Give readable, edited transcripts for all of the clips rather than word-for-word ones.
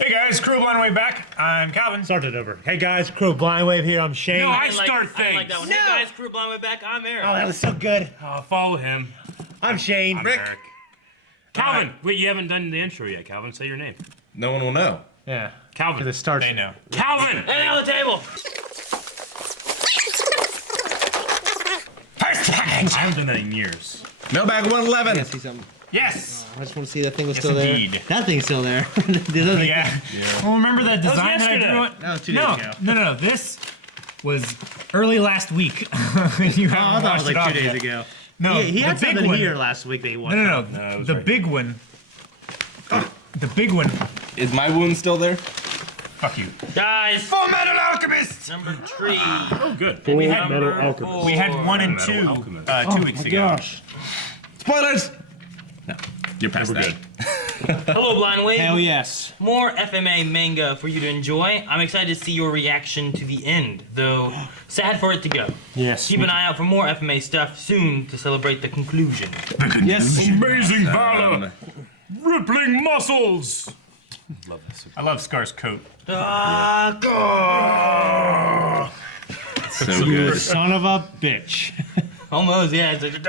Hey guys, Crew Blind Wave back. I'm Calvin. Start it over. Hey guys, Crew Blind Wave here. I'm Shane. No, I like start things. I like that one. No. Hey guys, Crew Blind Wave back. I'm Eric. Oh, that was so good. Follow him. I'm Shane. I'm Rick. Eric. Calvin, wait, you haven't done the intro yet. Calvin, say your name. No one will know. Yeah. Calvin. Because it starts. They know. Calvin! Hey, on the table. I haven't done that in years. Mailbag 111. I see something. Yes. I just want to see that thing was Yes, still indeed. there. That thing's still there. The other thing- Yeah. Well, remember that design that I yesterday. drew? That was 2 days ago. No. This was early last week. You Oh, I haven't thought it washed was like 2 days yet. ago. No, he had the big something one. here last week that he wanted. No. it was The right big one. The big one. Is my wound still there? Fuck you. Guys, Full Metal Alchemist. number 3. Oh, good. We had Metal Number Alchemist. 4. We had 1 and 2 Metal Alchemist. 2 weeks ago. Spoilers! No, you're past We're that. Hello, Blind Wave. Hell yes. More FMA manga for you to enjoy. I'm excited to see your reaction to the end, though sad for it to go. Yes. Keep an eye out for more FMA stuff soon to celebrate the conclusion. Yes. Amazing valor! Rippling muscles! Love this. I love Scar's coat. So good. Son of a bitch. Almost, yeah. It's like,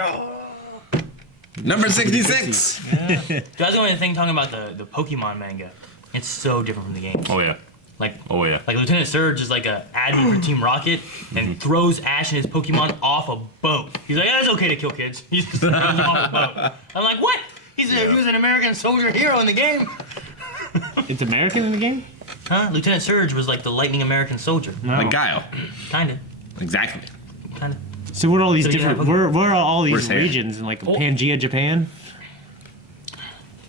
Number 66. Do you guys know anything talking about the Pokemon manga? It's so different from the game. Oh, yeah. Like, Oh, yeah. like Lieutenant Surge is like a admin for Team Rocket and throws Ash and his Pokemon off a boat. He's like, yeah, it's okay to kill kids. He just throws them off a boat. I'm like, what? He was an American soldier hero in the game. It's American in the game? Huh? Lieutenant Surge was like the lightning American soldier. Like Guile. Kinda. Exactly. Kinda. So what are all these So you different? have Where are all these Where's Harry? regions in like Pangea, Japan?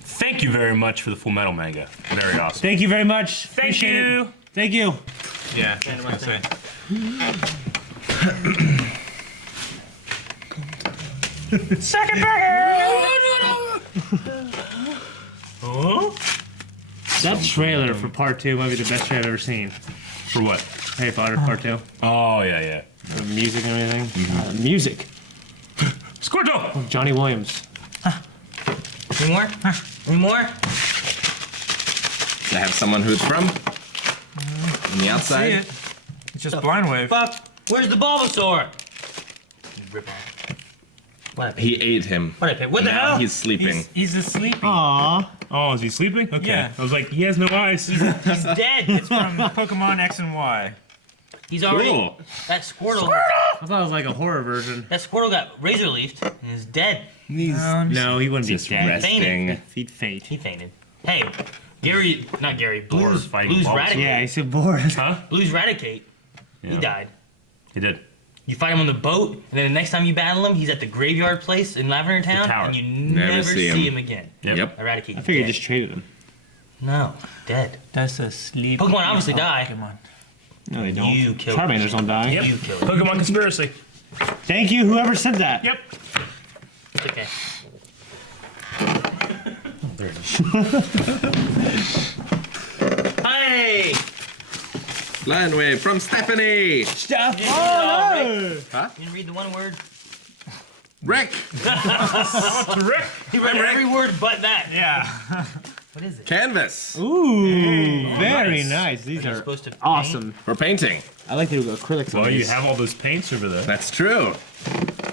Thank you very much for the Full Metal manga. Very awesome. Thank you very much. Thank Appreciate you. it. Thank you. Yeah, I was gonna say. Second That trailer for part 2 might be the best trailer I've ever seen. For what? Harry Potter part 2. Oh, yeah. The music and everything. Music. Squirtle! Johnny Williams. Any more? Any more? I have someone who's from on the See outside. it. It's just Blind Wave. Fuck. Where's the Bulbasaur? Rip off. What happened? He ate him. What happened? What the Now hell? he's sleeping. He's asleep. Aww. Oh, is he sleeping? Okay. Yeah. I was like, he has no eyes. He's dead. It's from Pokemon X and Y. He's already. Cool. That Squirtle. I thought it was like a horror version. That Squirtle got razor leafed and is dead. He's No, he wouldn't just be dead. resting. He'd faint. He fainted. Hey, Gary, not Gary. Blues, fighting Blues Bulbasaur. Radicate. Yeah, he's so bored. Huh? Blues Radicate. He Yeah. died. He did. You fight him on the boat, and then the next time you battle him, he's at the graveyard place in Lavender Town, tower. and you Never never see see him. him again. Yep. Eradicate. I figured you dead. just traded him. No, dead. That's a sleep. Pokemon obviously die. Pokemon. No, they don't. You killed Charmanders don't die. You killed him. Pokemon conspiracy. Thank you, whoever said that. Yep. It's okay. Hey! Blind Wave from Stephanie. Stuff. You Oh, didn't no. You didn't read the one word? Rick. Rick. He read every word but that. Yeah. What is it? Canvas Ooh, very nice. nice. These You're are supposed to paint? awesome. for painting. I like to do acrylics on Well, you these. have all those paints over there. That's true.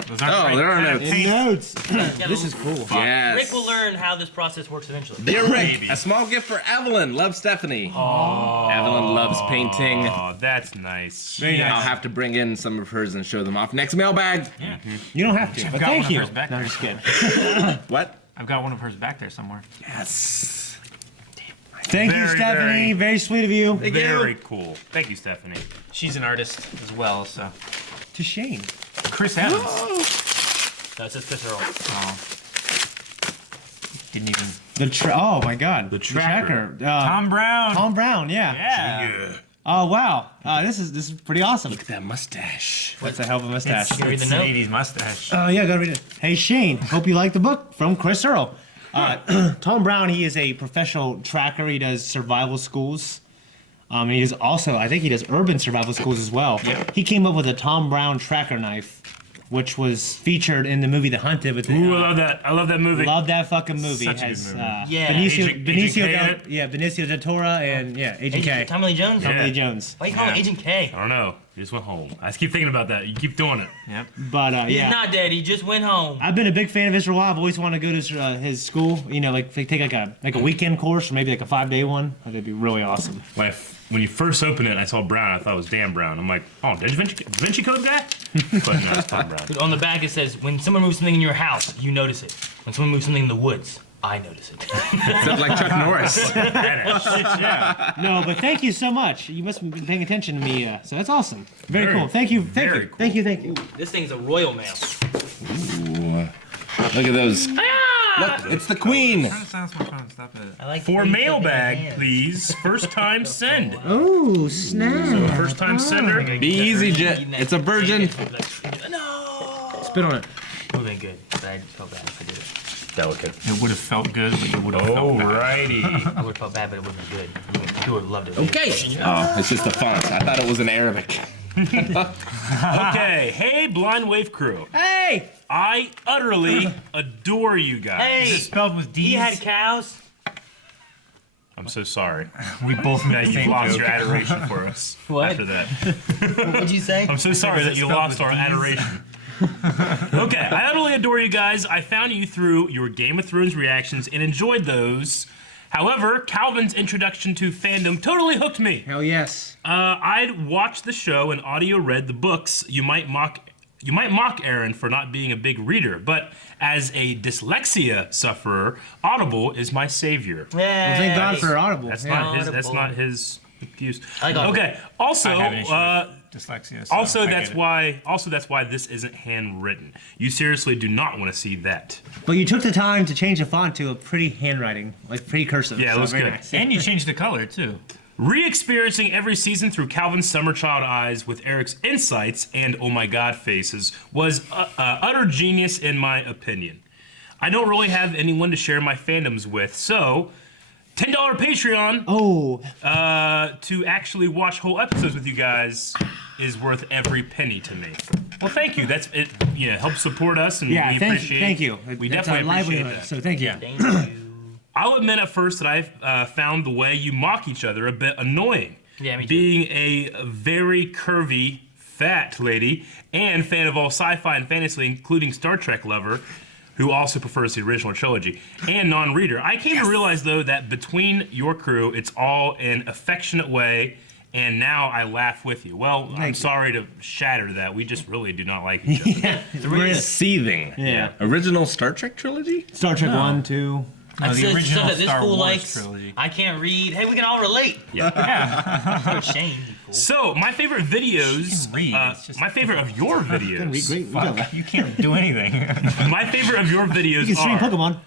Those aren't Oh, right there are kind of notes. In paint. notes. Yeah, This but is cool. Yes. Rick will learn how this process works eventually. Dear Rick, Maybe. a small gift for Evelyn. Love, Stephanie. Evelyn loves painting. Oh, that's nice. Very nice. I'll have to bring in some of hers and show them off next mailbag. Yeah. You don't have to, I've but got thank one of you. hers back No, I'm there. just kidding. What? I've got one of hers back there somewhere. Yes. Thank you, Very, Stephanie. Very sweet of you. Thank you. Very cool. Thank you, Stephanie. She's an artist as well, so. To Shane. Chris Evans. No, it says Chris Earl. Oh. Didn't even. Oh my God. The tracker. Tom Brown. Tom Brown. Yeah. Yeah. Oh wow. This is pretty awesome. Look at that mustache. That's a hell of a mustache. Can you read the It's an note? 80s mustache. Oh yeah, gotta read it. Hey Shane, hope you like the book from Chris Earl. Tom Brown, he is a professional tracker. He does survival schools. And he does also, I think he does urban survival schools as well. Yep. He came up with a Tom Brown tracker knife which was featured in the movie The Hunted. With the, Ooh, I love that. I love that movie. love that fucking movie. Such It a has good movie. Yeah. Benicio del Toro and Agent K. Tommy Lee Jones? Tommy Yeah. Lee Jones. Why you call him Yeah. Agent K? I don't know. He just went home. I just keep thinking about that. You keep doing it. Yep. But He's yeah. not dead. He just went home. I've been a big fan of his for a while. I've always wanted to go to his school. You know, like take like a weekend course or maybe like a 5-day one. That'd be really awesome. When you first opened it, and I saw Brown. I thought it was Dan Brown. I'm like, oh, Da Vinci Code guy? But no, it's Tom Brown. Dude, on the back it says, when someone moves something in your house, you notice it. When someone moves something in the woods, I notice it. Except like Chuck Norris. No, but thank you so much. You must have been paying attention to me. So that's awesome. Very Very cool. Thank you. very cool. Thank you. This thing's a royal mail. Ooh. Look at those. Look, it's the Queen. Stop it. I like For the mailbag, please. First time send. Oh, snap. First time sender. Be easy, Jet. It's a virgin. No! Spit on it. It would've been good, but I just felt bad if I did it. Delicate. It would have felt good, but you would have felt bad. Alrighty. I would've felt bad, but it would've been good. People would've loved it. Okay. Oh, it's just the font. I thought it was in Arabic. Okay. Hey, Blind Wave crew. Hey! I utterly adore you guys. Hey! Spelled with D's. He had cows. I'm so sorry We both made that the you same lost joke. your adoration for us What? after that. What'd you say? I'm so sorry that you spelled lost with our Ds? adoration. Okay, I utterly adore you guys. I found you through your Game of Thrones reactions and enjoyed those. However, Calvin's introduction to fandom totally hooked me. Hell yes. I'd watched the show and audio read the books. You might mock Aaron for not being a big reader, but as a dyslexia sufferer, Audible is my savior. Yeah. Thank God for Audible. That's Yeah. not his excuse. I got Okay. Also, I have an issue with dyslexia. So also I that's get it. why this isn't handwritten. You seriously do not want to see that. But you took the time to change the font to a pretty handwriting, like pretty cursive. Yeah, it so looks very good. nice. And you changed the color too. Re-experiencing every season through Calvin's summer child eyes with Eric's insights and oh my god faces was utter genius in my opinion. I don't really have anyone to share my fandoms with, so $10 Patreon Oh, to actually watch whole episodes with you guys is worth every penny to me. Well, thank you. That's it. Yeah, help support us, and yeah. we Thank appreciate. you. We That's definitely our appreciate livelihood. that. So thank you. Thank you. I'll admit at first that I found the way you mock each other a bit annoying. Yeah, me too. Being a very curvy, fat lady and fan of all sci-fi and fantasy, including Star Trek lover, who also prefers the original trilogy, and non-reader. I came to realize, though, that between your crew, it's all an affectionate way, and now I laugh with you. Well, I'm you. sorry to shatter that. We just really do not like each other. We're Seething. Yeah. Original Star Trek trilogy? Star Trek 1, 2. I the said original stuff that this Star fool Wars likes. trilogy. I can't read. Hey, we can all relate. Yeah. You're ashamed, you fool. So, my favorite videos, She can read, it's just my favorite of your videos, Great. We got Fuck, you can't do anything. my favorite of your videos You can stream are Pokemon.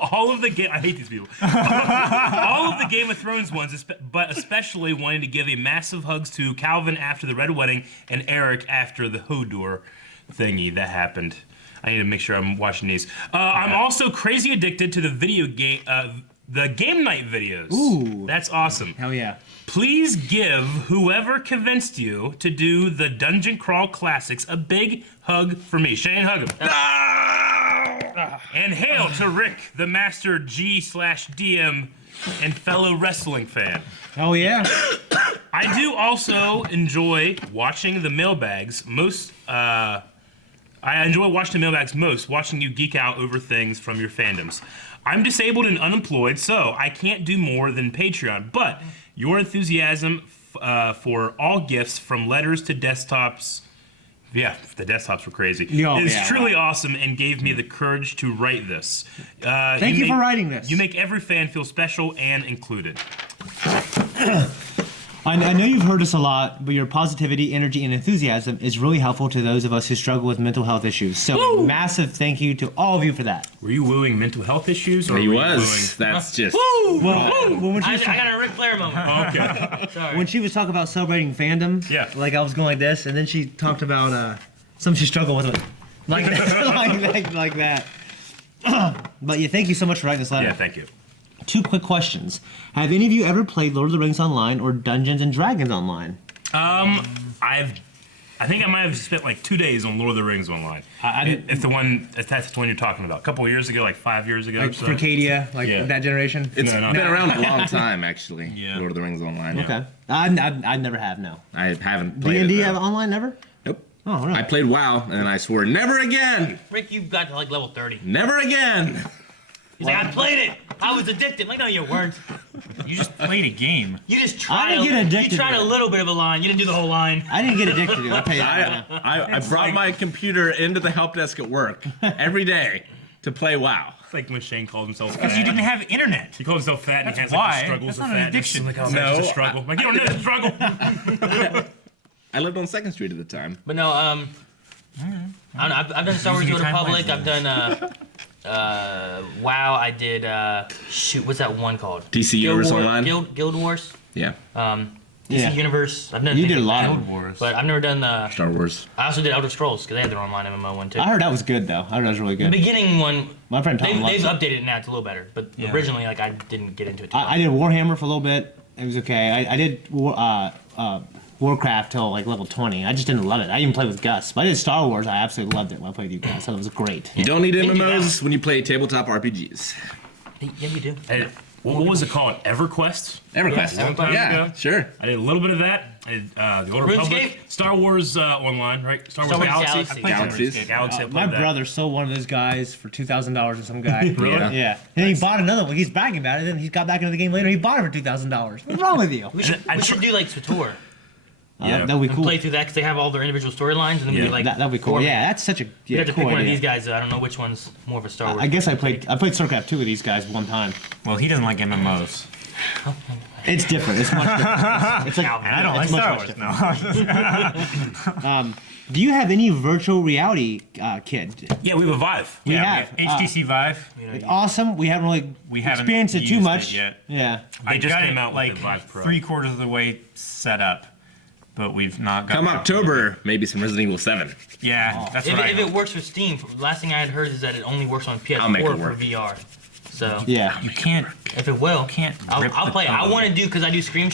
all of the game. I hate these people. all of the Game of Thrones ones, but especially wanting to give a massive hugs to Calvin after the Red Wedding and Eric after the Hodor thingy that happened. I need to make sure I'm watching these. I'm also crazy addicted to the video game, the game night videos. Ooh. That's awesome. Hell yeah. Please give whoever convinced you to do the Dungeon Crawl Classics a big hug for me. Shane, hug him. And hail to Rick, the Master G/DM and fellow wrestling fan. Hell yeah. I do also enjoy watching the mailbags most. I enjoy watching the mailbags most, watching you geek out over things from your fandoms. I'm disabled and unemployed, so I can't do more than Patreon, but your enthusiasm for all gifts from letters to desktops, yeah, the desktops were crazy, is truly awesome and gave me the courage to write this. Thank you for writing this. You make every fan feel special and included. I know you've heard us a lot, but your positivity, energy, and enthusiasm is really helpful to those of us who struggle with mental health issues. So, massive thank you to all of you for that. Were you wooing mental health issues? Or He were you was. That's just. Well, when she I was got a Ric Flair moment. Okay. Sorry. when she was talking about celebrating fandom, Yeah. like I was going like this, and then she talked about something she struggled with, like like that. But yeah, thank you so much for writing this letter. Yeah, thank you. 2 quick questions. Have any of you ever played Lord of the Rings online or Dungeons and Dragons online? I've I think I might have spent like 2 days on Lord of the Rings online. If that's the one you're talking about. A couple of years ago, like 5 years ago. Like or so. Fracadia, like Yeah. that generation. It's No, been no. around a long time, actually. Yeah. Lord of the Rings Online. Okay. I never have, no. I haven't played D&D it. have though. online, never? Nope. Oh, really? I played WoW, and I swore, never again! Rick, you've got to like level 30. Never again! He's like, I played it. I was addicted. Like, no, you weren't. You just played a game. You just tried. didn't get addicted You tried to a it. little bit of a line. You didn't do the whole line. I didn't get addicted to it. I'll tell you that. I brought my computer into the help desk at work every day to play WoW. It's like when Shane calls himself fat. Because you didn't have internet. He calls himself fat and he That's has like why. the struggles That's of not an fatness. addiction. Like, oh, No, no, just a struggle. Like, you don't know the struggle. I lived on 2nd Street at the time. But no, I don't know. I've done Star Wars: Using The your Old time Republic. wisely. I've done WoW. I did shoot. What's that one called? DC Universe Online? Guild Wars. Yeah. DC Yeah. Universe. I've done. You things did a like lot that, of Wars. but I've never done the. Star Wars. I also did Elder Scrolls because they had their online MMO one too. I heard that was good, though. I heard that was really The good. beginning one. My friend Tom They've loves it. updated it now. It's a little better, but Yeah. originally, like, I didn't get into it. Too I did Warhammer for a little bit. It was okay. I did Warcraft till like level 20. I just didn't love it. I even played with Gus. But I did Star Wars. I absolutely loved it when I played with you guys. I thought it was great. You don't need They do MMOs when you play tabletop RPGs. Yeah, you do. Hey, what was it called? EverQuest? EverQuest. Yeah, EverQuest. Yeah, sure. I did a little bit of that. I did the Old Republic. Star Wars Online, right? Star Wars Wars Galaxy. Galaxy. I played Galaxies. Galaxies. Galaxy. I played My that. brother sold one of those guys for $2,000 to some guy. Really? Yeah. Yeah. And then he bought another one. He's bragging about it. Then he got back into the game later. He bought it for $2,000. What's wrong with you? We should do like Sator. Yeah. That'd be And cool. play through that because they have all their individual storylines, and then we Yeah. do like. That'd be cool. four- Yeah, that's such a You have to cool pick one of idea. these guys. I don't know which one's more of a Star Wars. I guess I played StarCraft 2 with these guys one time. Well, he doesn't like MMOs. It's different. It's much different. It's like And And I don't like it's much, Star much Wars. different. No. Do you have any virtual reality kid? Yeah, we have a Vive. We Yeah, have. HTC Vive. It's awesome. We haven't really We haven't experienced it too used much it yet. Yeah. They just got came it out with like the Vive Pro. 3/4 of the way set up, but we've not got. Come October, maybe some Resident Evil 7. Yeah, that's If, what I. if it works for Steam, last thing I had heard is that it only works on I'll make PS4 it for work. VR. So Yeah. You can't. if it will, Can't I'll rip the play it. I phone. want to do because I do stream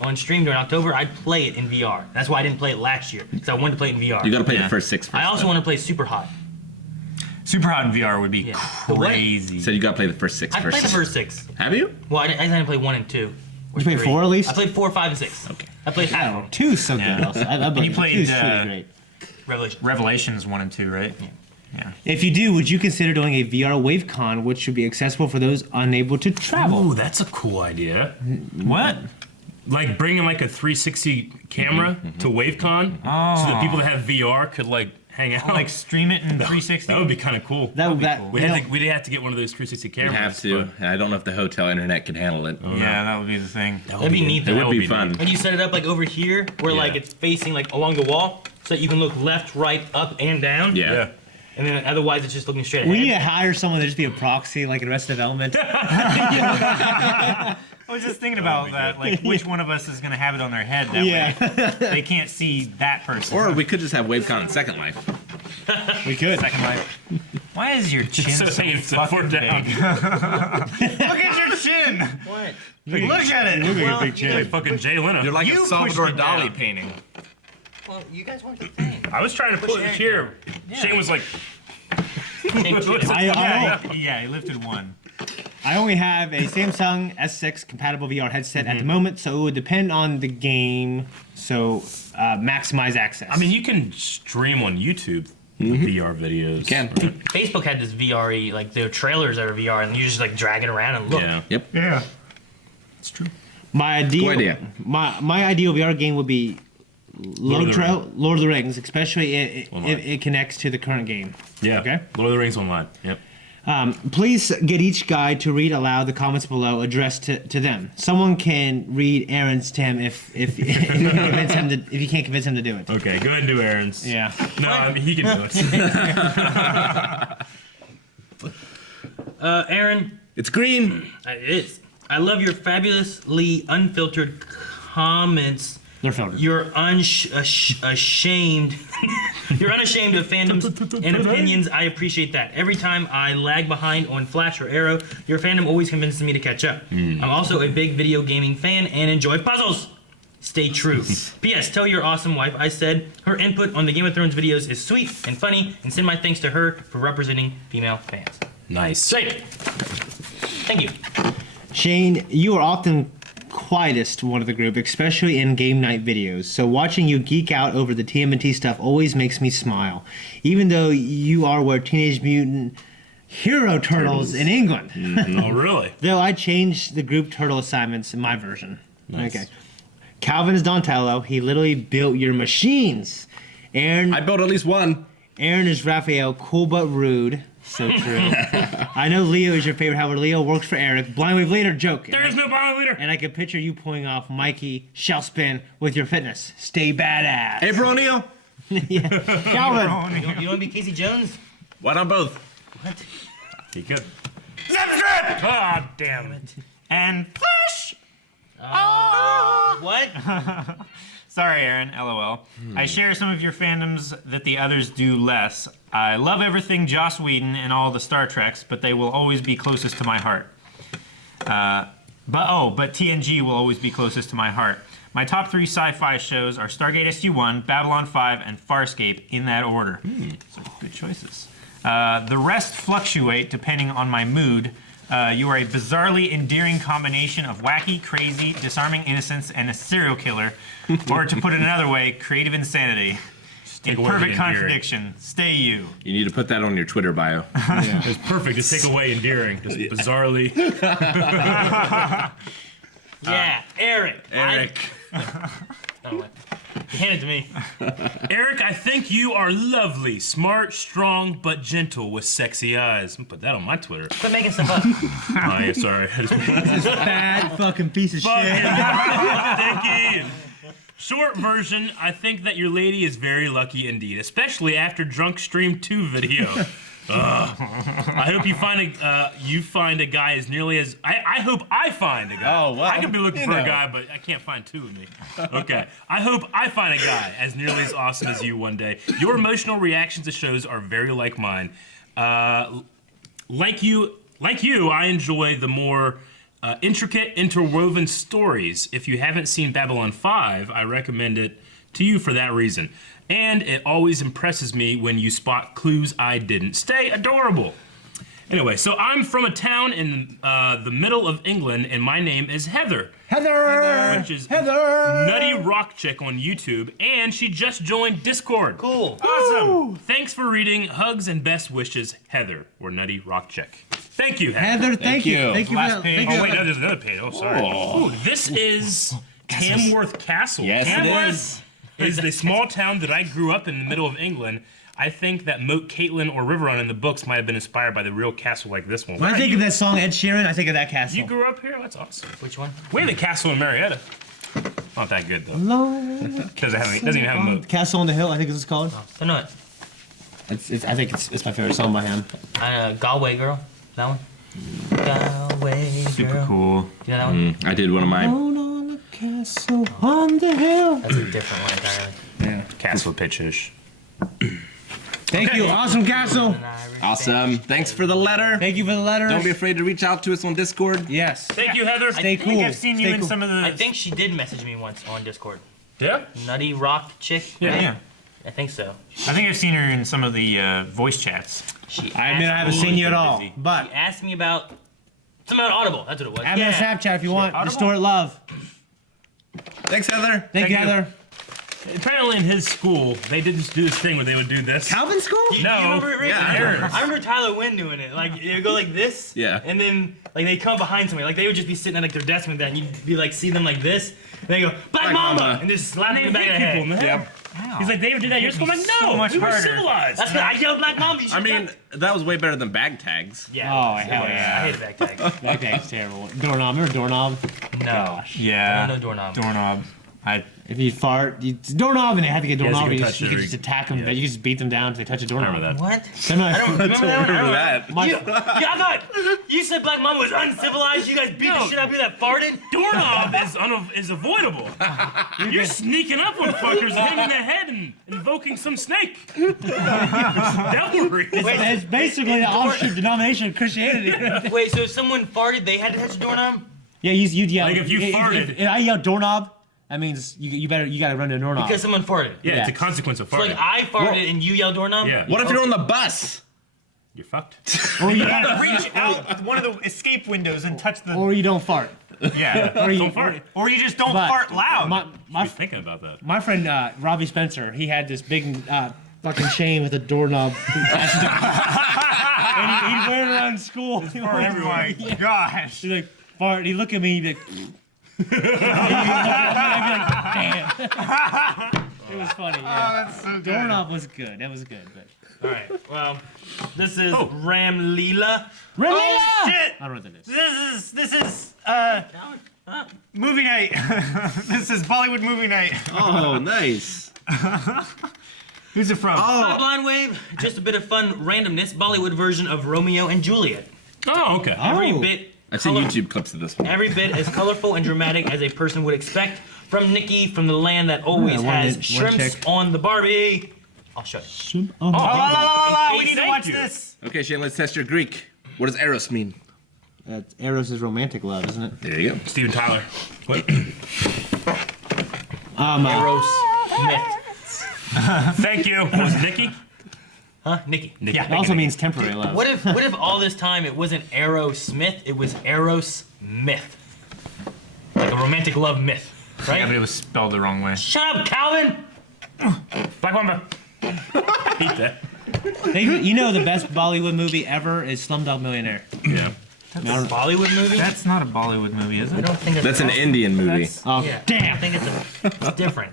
on stream during October. I'd play it in VR. That's why I didn't play it last year because I wanted to play it in VR. You gotta play Yeah. the first 6 first. I also though. want to play Super Hot. Super Hot in VR would be Yeah. But what- crazy. So you gotta play the first 6 I first. played the first 6. Have you? Well, I didn't play 1 and 2. or You played 3. 4 at least? I played 4, 5, and 6. Okay. I played half of them. 2's so good. Yeah. Also. I And you played, 2's pretty great. Revelation. Revelations 1 and 2, right? Yeah. If you do, would you consider doing a VR WaveCon, which should be accessible for those unable to travel? Ooh, that's a cool idea. What? Like bringing like a 360 camera to WaveCon, so that people that have VR could like hang out. Like stream it in 360? that would be kind of cool. That, that, cool. We'd you know, have to get one of those 360 You cameras. have to. but And I don't know if the hotel internet can handle it. Yeah, that would be the thing. That'd be neat. It though. would be fun. When you set it up like over here, where like Yeah. it's facing like along the wall, so that you can look left, right, up, and down. Yeah. Yeah. And then otherwise it's just looking straight we need ahead. to hire someone to just be a proxy, like in Arrested Development. I was just thinking about that, like which one of us is going to have it on their head that Yeah. way they can't see that person. Or we could just have WaveCon in Second Life. We could. Second Life. Why is your chin So so, it's so fucking far down. big? Look at your chin! What? Look at it! Well, Like fucking Jay Leno. You're like You a Salvador pushed me Dali down. painting. Well, you guys weren't the thing. I was trying to pull it here. Shane was like, Yeah, he lifted one. I only have a Samsung S6 compatible VR headset at the moment, so it would depend on the game. So maximize access. I mean, you can stream on YouTube with VR videos. Can. Facebook had this VRE, like their trailers that are VR, and you just like drag it around and look. Yeah. Yep. Yeah. It's true. my ideal Good idea. my ideal VR game would be Lord of the Rings, especially if it connects to the current game. Yeah. Okay. Lord of the Rings Online. Yep. Please get each guy to read aloud the comments below addressed to them. Someone can read Aaron's to him if you can convince him to, if you can't convince him to do it. Okay, go ahead and do Aaron's. Yeah. No, I mean, he can do it. Aaron, It's green. it is. I love your fabulously unfiltered comments. They're filtered. You're ashamed. You're unashamed of fandoms and opinions. I appreciate that. Every time I lag behind on Flash or Arrow, your fandom always convinces me to catch up. I'm also a big video gaming fan and enjoy puzzles. Stay true. P.S. Tell your awesome wife I said her input on the Game of Thrones videos is sweet and funny, and send my thanks to her for representing female fans. Nice. Great. Thank you. Shane, you are often quietest one of the group, especially in game night videos. So watching you geek out over the TMNT stuff always makes me smile. Even though you are where Teenage Mutant Hero Turtles in England. Oh, really? Though I changed the group turtle assignments in my version. Nice. Okay. Calvin is Donatello. He literally built your machines. Aaron I built at least one. Aaron is Raphael, cool but rude. So true. I know Leo is your favorite. However, Leo works for Eric. Blind Wave Leader joke. There is no bottom leader. And I can picture you pulling off Mikey shell spin with your fitness. Stay badass. April O'Neil. Calvin. You want to be Casey Jones? Why not both? What? He could. Ah, damn it. And Flash! What? Sorry, Aaron. LOL. I share some of your fandoms that the others do less. I love everything Joss Whedon and all the Star Treks, but they will always be closest to my heart. But TNG will always be closest to my heart. My top 3 sci-fi shows are Stargate SG-1, Babylon 5, and Farscape in that order. So good choices. The rest fluctuate depending on my mood. You are a bizarrely endearing combination of wacky, crazy, disarming innocence, and a serial killer. Or to put it another way, creative insanity. In away the perfect endearing. contradiction. Stay you. You need to put that on your Twitter bio. It's perfect. Just take away endearing. Just bizarrely. Yeah, Eric. Eric. Oh, hand it to me. Eric, I think you are lovely, smart, strong, but gentle with sexy eyes. I'm gonna put that on my Twitter. Quit making stuff up. Oh, yeah, sorry. I just Bad fucking piece of shit. Thank you. Short version, I think that your lady is very lucky indeed, especially after Drunk Stream 2 video. I hope you find a guy as nearly as I hope I find a guy. Oh, well, I could be looking you for a know. guy, but I can't find 2 of me. Okay. I hope I find a guy as nearly as awesome as you one day. Your emotional reactions to shows are very like mine. Like you, I enjoy the more intricate, interwoven stories. If you haven't seen Babylon 5, I recommend it to you for that reason. And it always impresses me when you spot clues I didn't. Stay adorable. Anyway, so I'm from a town in the middle of England, and my name is Heather. Heather. Which is Heather. Nutty Rock Chick on YouTube, and she just joined Discord. Cool. Awesome. Thanks for reading. Hugs and best wishes, Heather, or Nutty Rock Chick. Thank you, Heather. Heather, thank you. you. Thank you. Last for, page. thank Oh, you. wait, no, there's another page. Oh, sorry. Ooh, this is Tamworth Castle. Yes, it Tamworth is the small town that I grew up in the middle of England. I think that Moat Caitlin or Riverrun in the books might have been inspired by the real castle like this one. When I think of that song, Ed Sheeran, I think of that castle. You grew up here? That's awesome. Which one? We have a castle in Marietta. Not that good, though. Lord, Doesn't even have a moat. Castle on the Hill, I think is what it's called. I know it. I think it's my favorite song by him. Galway Girl. That one? Galway Girl. Super cool. You know that one? I did one of mine. Down on the castle on the hill. That's a different one entirely. Castle pitchish. Thank you, awesome castle. An Irish Awesome. Thanks for the letter. Thank you for the letter. Don't be afraid to reach out to us on Discord. Yes. Thank you, Heather. Stay I cool. think I've seen you Stay in cool. some of the. I think she did message me once on Discord. Yeah? Nutty Rock Chick? Yeah. Yeah. I think so. I think I've seen her in some of the voice chats. She I admit I asked haven't me- seen you at all, busy. but She asked me about something about Audible. That's what it was. add me on Snapchat if you want. Audible? Distort love. Thanks, Heather. Thank you, you. Heather. Apparently in his school, they did do this thing where they would do this. Calvin school? No. You remember it, Rick? Yeah, I remember. I remember Tyler Wynn doing it. Like, it would go like this. Yeah. And then, like, they come behind somebody. Like, they would just be sitting at, like, their desk like that, and you'd be, like, see them like this. And they go, Black Mama! Mama. And just slap them They in the back of hit the head. people in the head. Yep. He's like, they would do that. You're just going like, no, so much we were harder. civilized. That's what I yelled Black Mama. You I should mean, that was way better than bag tags. yeah. Oh, it was. hell I yeah. hated back tags. That guy's terrible. Doorknob. Remember doorknob? No. Yeah. I don't know doorknob. Doorknob. If you fart, doorknob, and they have to get Yes, doorknob, you you, can touch you it can or just you- attack them. yeah. You can just beat them down if they touch a doorknob. remember that. What? They're not- I don't remember that. Remember that? Yeah, I thought you said Black Mama was uncivilized. You guys beat the shit out of people that farted. Doorknob is avoidable. You're sneaking up on fuckers, hitting the head and invoking some snake. Devilry. It's basically the offshoot denomination of Christianity. Wait, so if someone farted, they had to touch a doorknob? Yeah, you'd yell. Like if you farted. If I yell doorknob, That means you gotta run to a doorknob. Because someone farted. Yeah, it's a consequence of So farting. like I farted and you yell doorknob? Yeah. What if you're on the bus? You're fucked. Or you gotta, Reach out one of the escape windows and touch the. or you don't fart. Yeah. Or you Don't fart. Or you just don't But fart loud. My You're thinking about that. my friend Robbie Spencer, he had this big fucking chain with a doorknob. And he'd wear it around school. Oh my gosh. He's like, fart. He'd look at me, he'd be like, I'd be like, damn. It was funny, yeah. Oh, that's so good. Doorknob was good. That was good. But Alright, well, this is Ram Leela. Oh shit! I don't know what that is. This is movie night. This is Bollywood movie night. Oh, nice. Who's it from? Blind Wave, just a bit of fun randomness, Bollywood version of Romeo and Juliet. Oh, okay. Every Oh. bit I've seen color- YouTube clips of this one. Every bit as colorful and dramatic as a person would expect from Nikki from the land that always Yeah, one has one shrimps chick. on the Barbie. I'll show you. Oh, We need to thank watch you. this. Okay, Shane, let's test your Greek. What does Eros mean? that's Eros is romantic love, isn't it? There you go. Steven Tyler. What? Eros Myth. Thank you. What was it, Nikki? Huh? Nikki. Nikki. It also means temporary love. What if all this time it wasn't Aerosmith, it was Eros Myth? Like a romantic love myth, right? Yeah, but it was spelled the wrong way. Shut up, Calvin! Black Mamba. Hate that. You know the best Bollywood movie ever is Slumdog Millionaire. Yeah. Bollywood movie? That's not a Bollywood movie, is I it? don't think That's an Indian movie. Oh, Yeah, I damn. think it's different.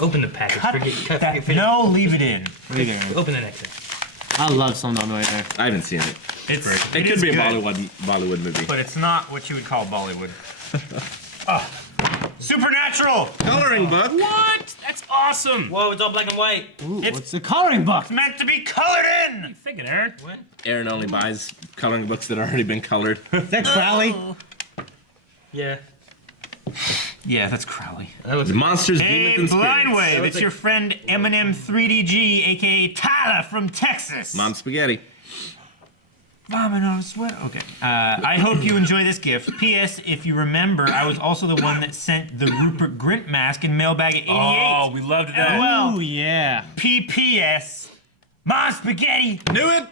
Open the package. Forget. No, leave it in. Open the next thing. I love Slumdog Millionaire. I haven't seen it. It It is could be a good, Bollywood movie. but it's not what you would call Bollywood. Supernatural. Coloring book. What? That's awesome. Whoa, it's all black and white. Ooh, It's- what's the coloring book? Meant to be colored in. What are you thinking, Aaron? What? Aaron only buys coloring books that have already been colored. Is that Crowley? Yeah. Yeah, that's Crowley. That looks Monsters, Hey, Demons, and Blind Spirits. Wave, looks it's like- your friend Eminem 3DG, aka Tyler from Texas. Mom Spaghetti. Vomit on a sweat. Okay. I hope you enjoy this gift. P.S. If you remember, I was also the one that sent the Rupert Grint mask in Mailbag at 88. Oh, we loved that. Well, Ooh, yeah. P.P.S. Mom Spaghetti. Knew it.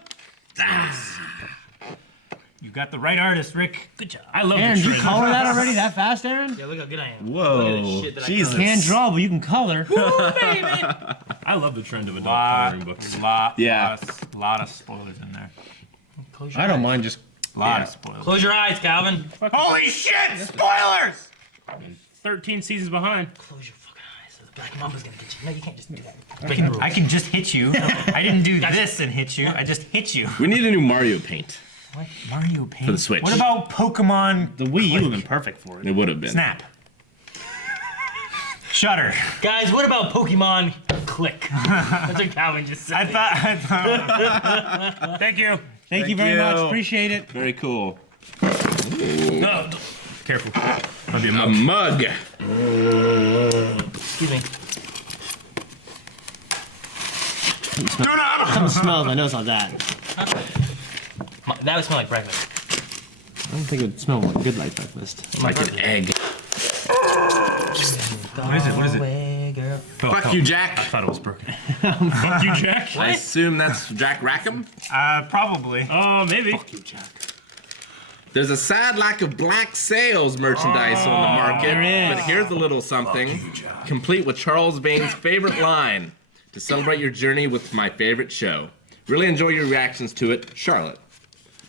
You got the right artist, Rick. Good job. I love Aaron, the you trend. color that already that fast, Aaron? Yeah, look how good I am. Whoa. Look at this shit that I Jesus. colored. Can't draw, but you can color. I love the trend of adult coloring books. Yeah. Lot of spoilers in there. Close your I don't eyes. mind just. Lot Yeah. of spoilers. Close your eyes, Calvin. Holy shit! Spoilers! 13 seasons behind. Close your fucking eyes. So the black mama's gonna get you. No, you can't just do that. Breaking the rules. I can just hit you. I didn't do this and hit you. I just hit you. We need a new Mario paint. Mario Paint. For the Switch. What about Pokemon The Wii U would have been perfect for it. It would have been. Snap? Shutter. Guys, what about Pokemon Click? That's what Calvin just said. I thought. Thank you. Thank you very you. much. Appreciate it. Very cool. No, careful. Might be a A mug. mug. Excuse me. Something smells. I know it's not that. That would smell like breakfast. I don't think it would smell like good like breakfast. Like an egg. What is it? What is it? Away, girl. Fuck you, Jack. I thought it was broken. Fuck you, Jack. I assume that's Jack Rackham. Probably. Oh, maybe. There's a sad lack of black sails merchandise on the market, there is. but here's a little something, complete with Charles Bain's favorite line, to celebrate your journey with my favorite show. Really enjoy your reactions to it, Charlotte.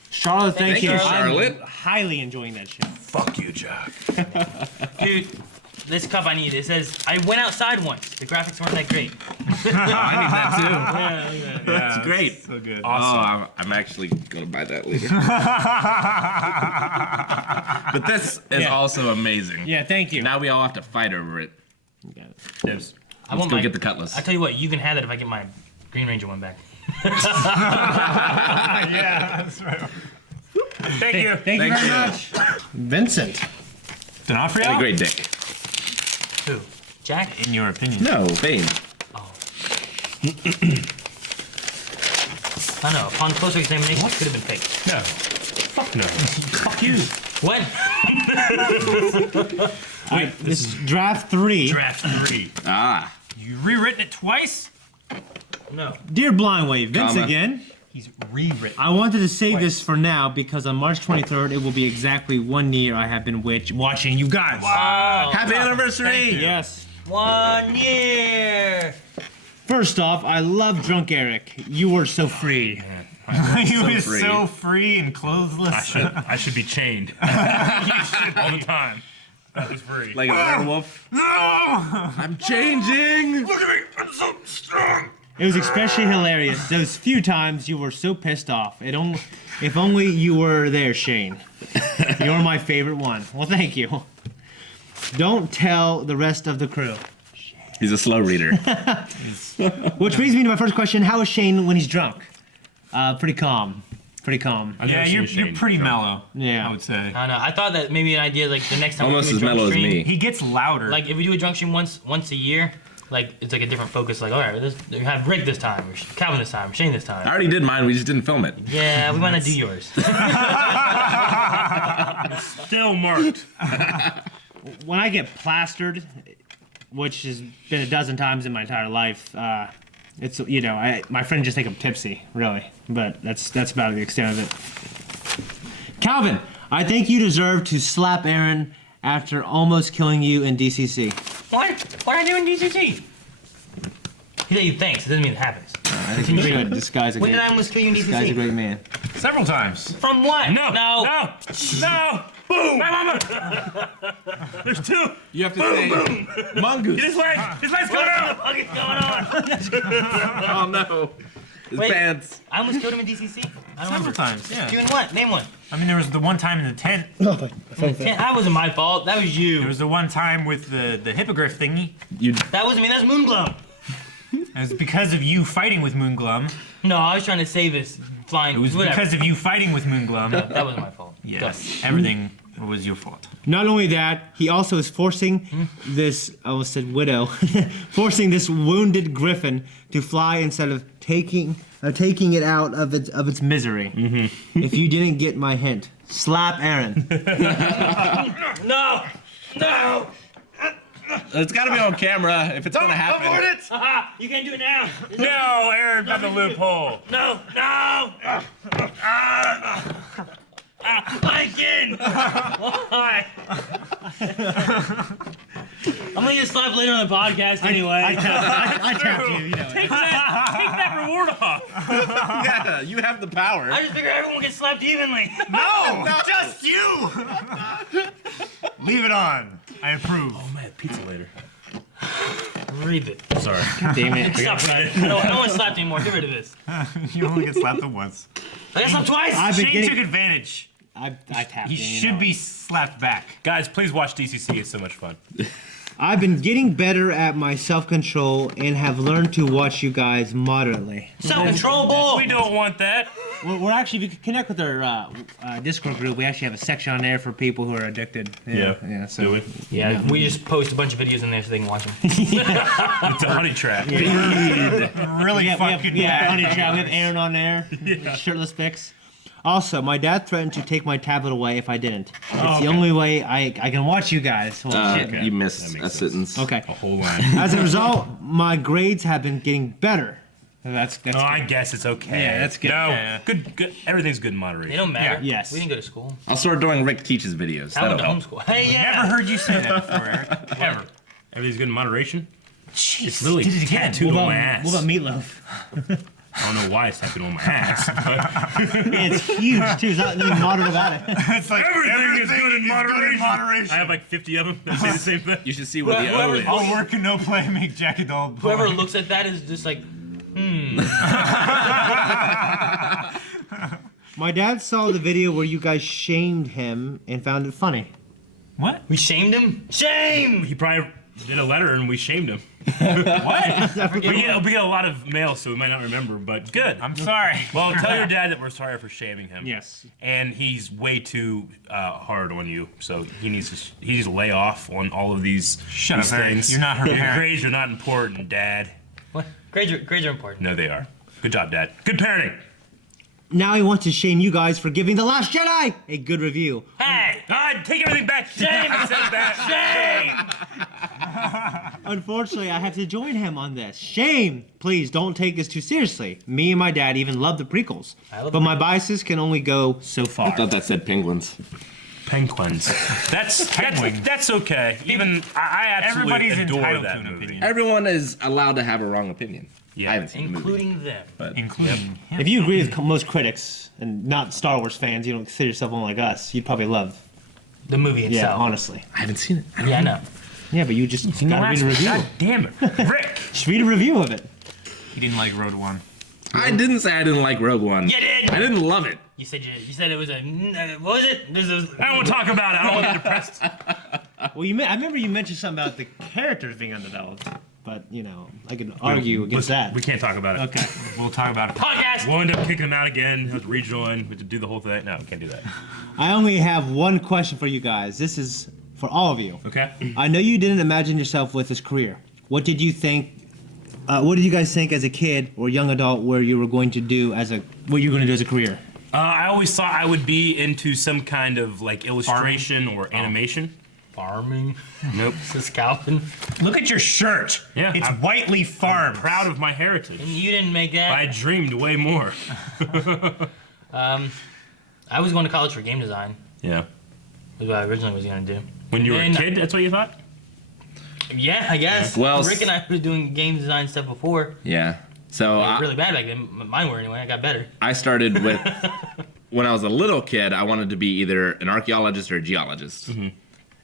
Charlotte, thank, Thank you. you, Charlotte. I'm highly enjoying that show. Fuck you, Jack. Dude, this cup I need. It says, I went outside once. The graphics weren't that great. I need that too. Yeah, look at that. That's great. So good. Oh, I'm actually gonna buy that later. But this is Yeah. also amazing. Yeah, thank you. Now we all have to fight over it. You got it. Dibs. I Let's want go my- get the cutlass. I tell you what, you can have that if I get my Green Ranger one back. Yeah, that's right. Thank you. Thank you very much. Vincent. D'Onofrio? Had a great dick. Who? Jack? In your opinion. No, Bane. Oh. I know. Upon closer examination, it could have been fake. No. Fuck no. Fuck you. What? This is draft 3. Draft 3. Ah. You rewritten it twice? No. Dear Blind Wave, Vince Comma. again. He's rewritten. I wanted to save this for now because on March 23rd it will be exactly 1 year I have been watching you guys. Oh, Happy anniversary! Yes. 1 year. First off, I love Drunk Eric. You were so free. He was free. so free and clothesless. I should be chained. All the time. That was free. Like a werewolf. No! I'm changing! Look at me. I'm so strong. It was especially hilarious those few times you were so pissed off. If only you were there, Shane. You're my favorite one. Well, thank you. Don't tell the rest of the crew. He's a slow reader. Which brings me to my first question. How is Shane when he's drunk? Pretty calm. Pretty calm. I've Yeah, never seen you're Shane pretty drunk. mellow. Yeah. I would say. I don't know. I thought that maybe an idea like the next time Almost we as do a drunk mellow as stream, me. He gets louder. Like if we do a drunk stream once a year, like it's like a different focus. Like all right, we have Rick this time, or Calvin this time, or Shane this I time. already did mine, we just didn't film it. Yeah, we might not do yours. Still marked. When I get plastered, which has been a dozen times in my entire life, it's my friend just think I'm tipsy, really. But that's about the extent of it. Calvin, I think you deserve to slap Aaron after almost killing you in DCC. What? What are I doing DCT? He said you thanks. It doesn't mean it happens. I think you should. This guy's a When great, did I almost kill you in this guy's a DCC? great man. Several times. From what? No. No. No. No. Boom. There's two. You have to say, Mongoose. This way. This way's What going the out. fuck is going on? Oh no. His Wait. pants. I almost killed him in DCC. I don't Several remember. times, yeah. Doing what? Name one. I mean, there was the one time in the tent. That wasn't my fault. That was There you. was the one time with the hippogriff thingy. That wasn't me. That's Moonglum. It was because of you fighting with Moonglum. No, I was trying to save his flying. It was whatever. because of you fighting with Moonglum. That wasn't my fault. Yes, everything was your fault. Not only that, he also is forcing this, I almost said widow, forcing this wounded griffin to fly instead of taking it out of its misery. If you didn't get my hint, slap Aaron. No. No. It's gotta be on camera if it's gonna happen. Abort it. You can't do it now. No, Aaron found the loophole. No. No. Again. Why? I'm gonna get slapped later on the podcast anyway. I tapped you, you know. Take that reward off. Yeah, you have the power. I just figure everyone gets slapped evenly. No, just you. Leave it on. I approve. I might have pizza later. Read it. Sorry. Damn it. Stop it. I don't want slapped anymore. Get rid of this. You only get slapped once. I got slapped twice. I've been Shane getting, took advantage. I tapped He you, you should know. be slapped back. Guys, please watch DCC. It's so much fun. I've been getting better at my self-control and have learned to watch you guys moderately. Self-control ball. We don't want that. We're actually, if you could connect with our Discord group, we actually have a section on there for people who are addicted. Yeah. So Do we? Yeah, we just post a bunch of videos in there so they can watch them. It's a honey trap. Really we have fucking bad. Honey Trap. We have Aaron on there. Shirtless pics. Also, my dad threatened to take my tablet away if I didn't. It's the only way I can watch you guys. Well, shit. You missed That a makes sentence. Okay. A whole line. As a result, my grades have been getting better. That's Oh, good. I guess it's okay. Yeah, that's good. No, Yeah. good. Everything's good in They moderation. don't matter. Yeah, yes. We didn't go to school. I'll start doing Rick Teaches videos. I went That'll to help. homeschool. Hey, yeah. Never heard you say that before, Eric. Ever. Everything's good in moderation. Jeez, It's literally did it again. tattooed on my ass. What about meatloaf? I don't know why it's tattooed on my ass. But It's huge too. There's nothing modern about it. It's like everything is good in moderation. moderation. I have like 50 of them that say the same thing. You should see what the O Whoever- is. All work and no play make Jack a dull boy. Whoever looks at that is just like, My dad saw the video where you guys shamed him and found it funny. What? we shamed him? Shame! He probably did a letter and we shamed him. What? We get a lot of mail, so we might not remember, but good. I'm sorry. Well, tell your dad that we're sorry for shaming him. Yes. And he's way too hard on you, so he needs to lay off on all of these, Shut these up, Eric. things. You're not her Your parent. grades are not important, Dad. What? Grades are important. No, they are. Good job, Dad. Good parenting. now he wants to shame you guys for giving The Last Jedi a good review. Hey, God, take everything back. Shame. I said that. Shame. Unfortunately, I have to join him on this. Shame! Please don't take this too seriously. Me and my dad even love the prequels, but my biases can only go so far. I thought that said penguins. Penguins. That's okay. Even I absolutely Everybody's adore entitled that to an movie. opinion. Everyone is allowed to have a wrong opinion. Yeah. I haven't seen the movie. Including them. Including him. If you agree with most critics and not Star Wars fans, you don't consider yourself one like us, you'd probably love. The movie Yeah, itself. honestly. I haven't seen it. Yeah, I know. Yeah, but you just gotta read a review. God damn it, Rick. Just read a review of it. He didn't like Road One. I didn't say I didn't like Rogue One. You did. I didn't love it. You said it was a. What was it? I don't want to talk about it. I don't want to get depressed. Well, I remember you mentioned something about the characters being undeveloped, but I could argue against that. We can't talk about it. Okay. We'll talk about it. Podcast. We'll end up kicking him out again. Have to rejoin. We have to do the whole thing. No, we can't do that. I only have one question for you guys. This is for all of you. Okay. I know you didn't imagine yourself with this career. What did you think? What did you guys think as a kid or young adult where you were going to do what you were going to do as a career? I always thought I would be into some kind of like illustration or animation. Farming. Nope. This Calvin. Look at your shirt. Yeah, It's I'm- Whiteley Farms. Proud of my heritage. And you didn't make that. I dreamed way more. I was going to college for game design. Yeah. Was what I originally was going to do. When you were a And- kid, that's what you thought? Yeah, I guess. Well, Rick and I were doing game design stuff before. Yeah. So They were really bad back then. Mine were anyway. I got better. I started with, when I was a little kid, I wanted to be either an archaeologist or a geologist. Mm-hmm.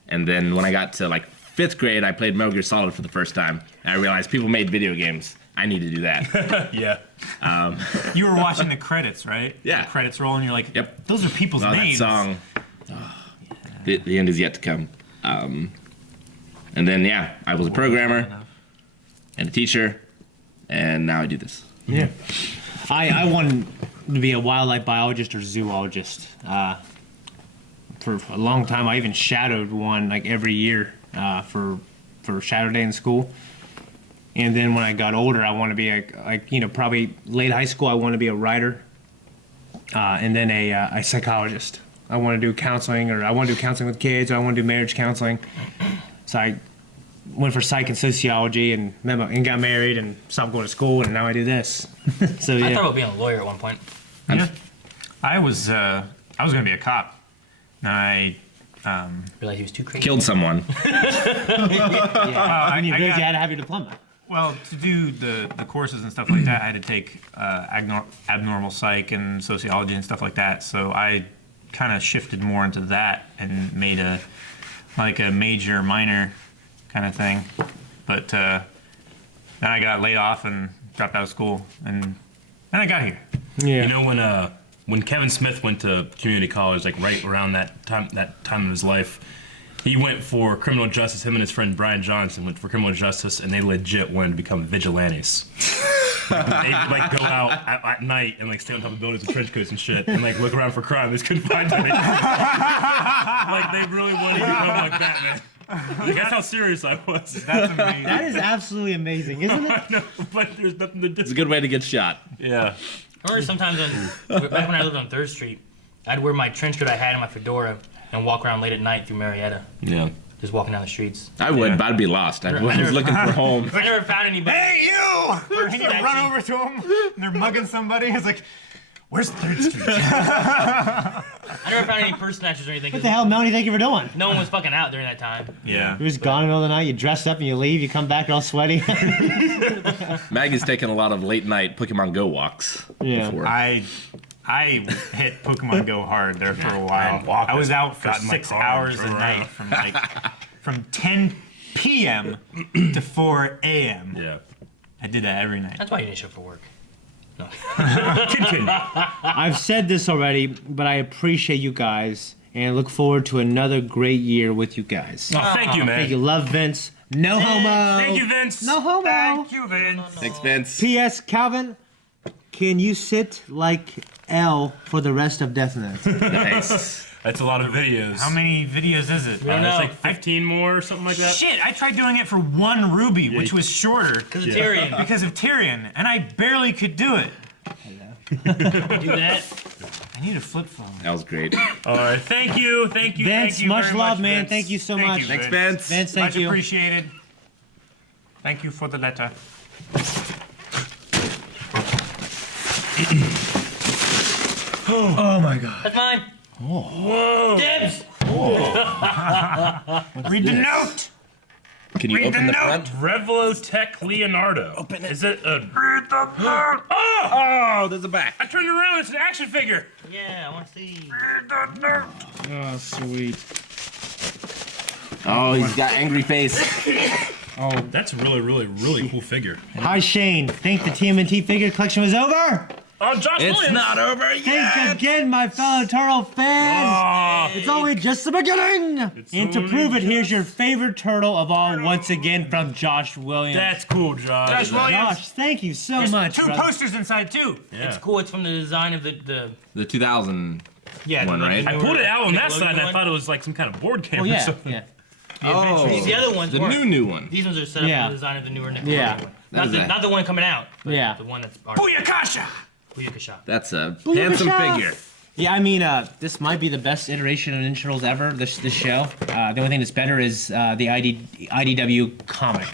And then when I got to like 5th grade, I played Metal Gear Solid for the first time. And I realized people made video games. I need to do that. Yeah. You were watching the credits, right? Yeah. The credits roll, and you're like, Yep. those are people's Well, that names. song, the end is yet to come. And then, yeah, I was a programmer and a teacher, and now I do this. Yeah. I wanted to be a wildlife biologist or zoologist. For a long time, I even shadowed one like every year for shadow day in school. And then when I got older, I want to be probably late high school, I want to be a writer, and then a psychologist. I want to do counseling, or I want to do counseling with kids, or I want to do marriage counseling. So I went for psych and sociology, and got married, and stopped going to school, and now I do this. So yeah. I thought about being a lawyer at one point. Yeah. I was gonna be a cop. And I Realized he was too crazy. Killed someone. When you I had to have your diploma. well, to do the courses and stuff like that, I had to take abnormal psych and sociology and stuff like that. So I kind of shifted more into that and made a major minor kind of thing. But then I got laid off and dropped out of school, and then I got here. Yeah. You know when Kevin Smith went to community college, like right around that time of his life, he went for criminal justice. Him and his friend Brian Johnson went for criminal justice, and they legit wanted to become vigilantes. They'd like go out at night and like stay on top of buildings with trench coats and shit, and like look around for crime. They just couldn't find anything. Like they really wanted to become like Batman. Like, that's how serious I was. That's amazing. That is absolutely amazing, isn't it? No, but there's nothing to do. It's a good way to get shot. Yeah. I remember sometimes back when I lived on 3rd Street, I'd wear my trench coat I had and my fedora and walk around late at night through Marietta, Yeah. just walking down the streets. I would, but I'd be lost. I was looking for home. I never found anybody. Hey, you! And you Actually- run over to them, and they're mugging somebody. It's like, where's 3rd Street? I never found any purse snatchers or anything. What the hell, Melanie? Thank you for doing. No one was fucking out during that time. Yeah. You're just gone in the middle of the night. You dress up and you leave. You come back all sweaty. Maggie's taken a lot of late night Pokemon Go walks. Yeah. Before. I hit Pokemon Go hard there for a while. walking, I was out for got in my 6 car, hours a drove night around. from 10 p.m. to 4 a.m. Yeah. I did that every night. That's why you didn't show up for work. No. Continue. I've said this already, but I appreciate you guys and look forward to another great year with you guys. Oh, thank you, man. Thank you. Love, Vince. No homo. Thank you, Vince. No homo. Thank you, Vince. Thanks, Vince. P.S. Calvin, can you sit like L for the rest of Death Note? Nice. That's a lot of videos. How many videos is it? don't know. There's like 15 more or something like that. Shit, I tried doing it for one ruby, which was shorter Because of Tyrion. because of Tyrion, and I barely could do it. Do that. I need a flip phone. That was great. All right, thank you. Vince, thank you much very love, much, man. Vince. Thank you so Thank much. you, Thanks, Vince. Vince, thank Much you. appreciated. Thank you for the letter. Oh my god. That's mine. Whoa. Dibs. Read the note. Can you Read open the the note. front? Revolotech Leonardo. Open it. Is it a... Read the note. Oh, there's a back. I turned around, it's an action figure. Yeah, I want to see. Read the note. Oh, sweet. Oh, he's got angry face. That's a really cool figure. Hi, Shane. Think the TMNT figure collection was over? Oh, Josh It's Williams. not over Think yet. again, my fellow turtle fans. It's only just the beginning. And to only prove it, here's your favorite turtle of all once again from Josh Williams. That's cool, Josh. Josh Williams. Josh, thank you so much. Two brother. posters inside too. Yeah. It's cool. It's from the design of the The 2000. yeah. One, the right? I pulled it out on that Nickelodeon side and I one. thought it was like some kind of board game Oh, or yeah, something. yeah. Oh, The other ones the weren't. new one. These ones are set up Yeah. for the design of the newer Nickelodeon Yeah. one. That is a- Not the one coming out. But Yeah. The one that's Booyakasha. Booyakasha. That's a handsome Booyakasha. figure. Yeah, I mean, this might be the best iteration of Ninja Turtles ever. This show. The only thing that's better is the IDW comic.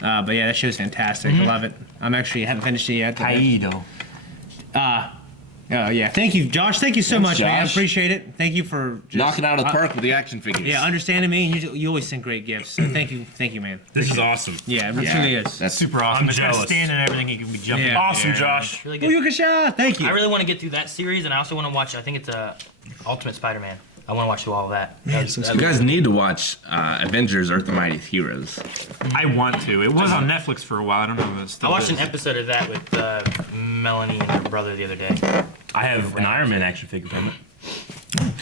But yeah, that show's fantastic. I love it. I haven't finished it yet. Kaido. Yeah, thank you, Josh. Thank you so Thanks, much, man. I Josh. appreciate it. Thank you for just, Knocking out of the park with the action figures. Yeah, understanding me. You always send great gifts. So thank you, man. This is awesome. Yeah, it really is. That's Super awesome. I'm It's got jealous. stand and everything. You can be jumping. Yeah. up Awesome, there. Josh. Really good. Booyakasha! Thank you. I really want to get through that series, and I also want to watch. I think it's Ultimate Spider-Man. I want to watch through all of that. You guys need to watch Avengers: Earth of Mighty Heroes. I want to. It was on Netflix for a while. I don't know if it's still I watched is. an episode of that with Melanie and her brother the other day. I have an Iron Man action figure from it.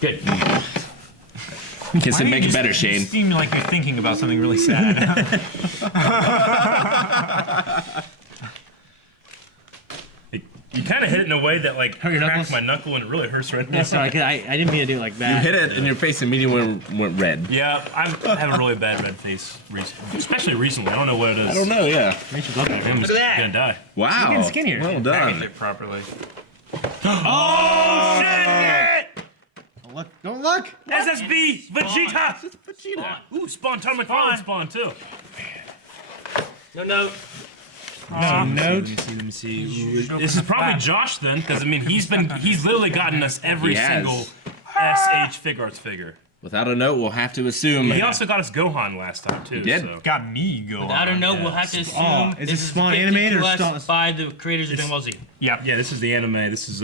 Good. Kiss Why and do make you it better, just- Shane. You seem like you're thinking about something really sad. You kind of hit it in a way that like your cracked knuckles? my knuckle and it really hurts right now. Yeah, sorry, 'cause I didn't mean to do it like You that. hit it, and your face immediately went red. Yeah, I have a really bad red face, especially recently. I don't know what it is. I don't know. Yeah. Rachel, look at I'm Look at that. gonna die. Wow. getting skinnier. Well Package done. it properly. Oh shit! Look, don't look. SSB Vegeta. Vegeta. Ooh, Spawn. Tom McFarlane Spawn too. No, no. Note. Let me see. Ooh, this is probably Josh then, because I mean he's literally gotten us every He has. single SH Figuarts figure. Without a note, we'll have to assume. He also got us Gohan last time too. did? So. Got me going. I don't know. We'll have to assume. is this this Spawn gifted animated to or us Spawn- by the creators of Dragon Ball Z? Yep. Yeah, this is the anime. This is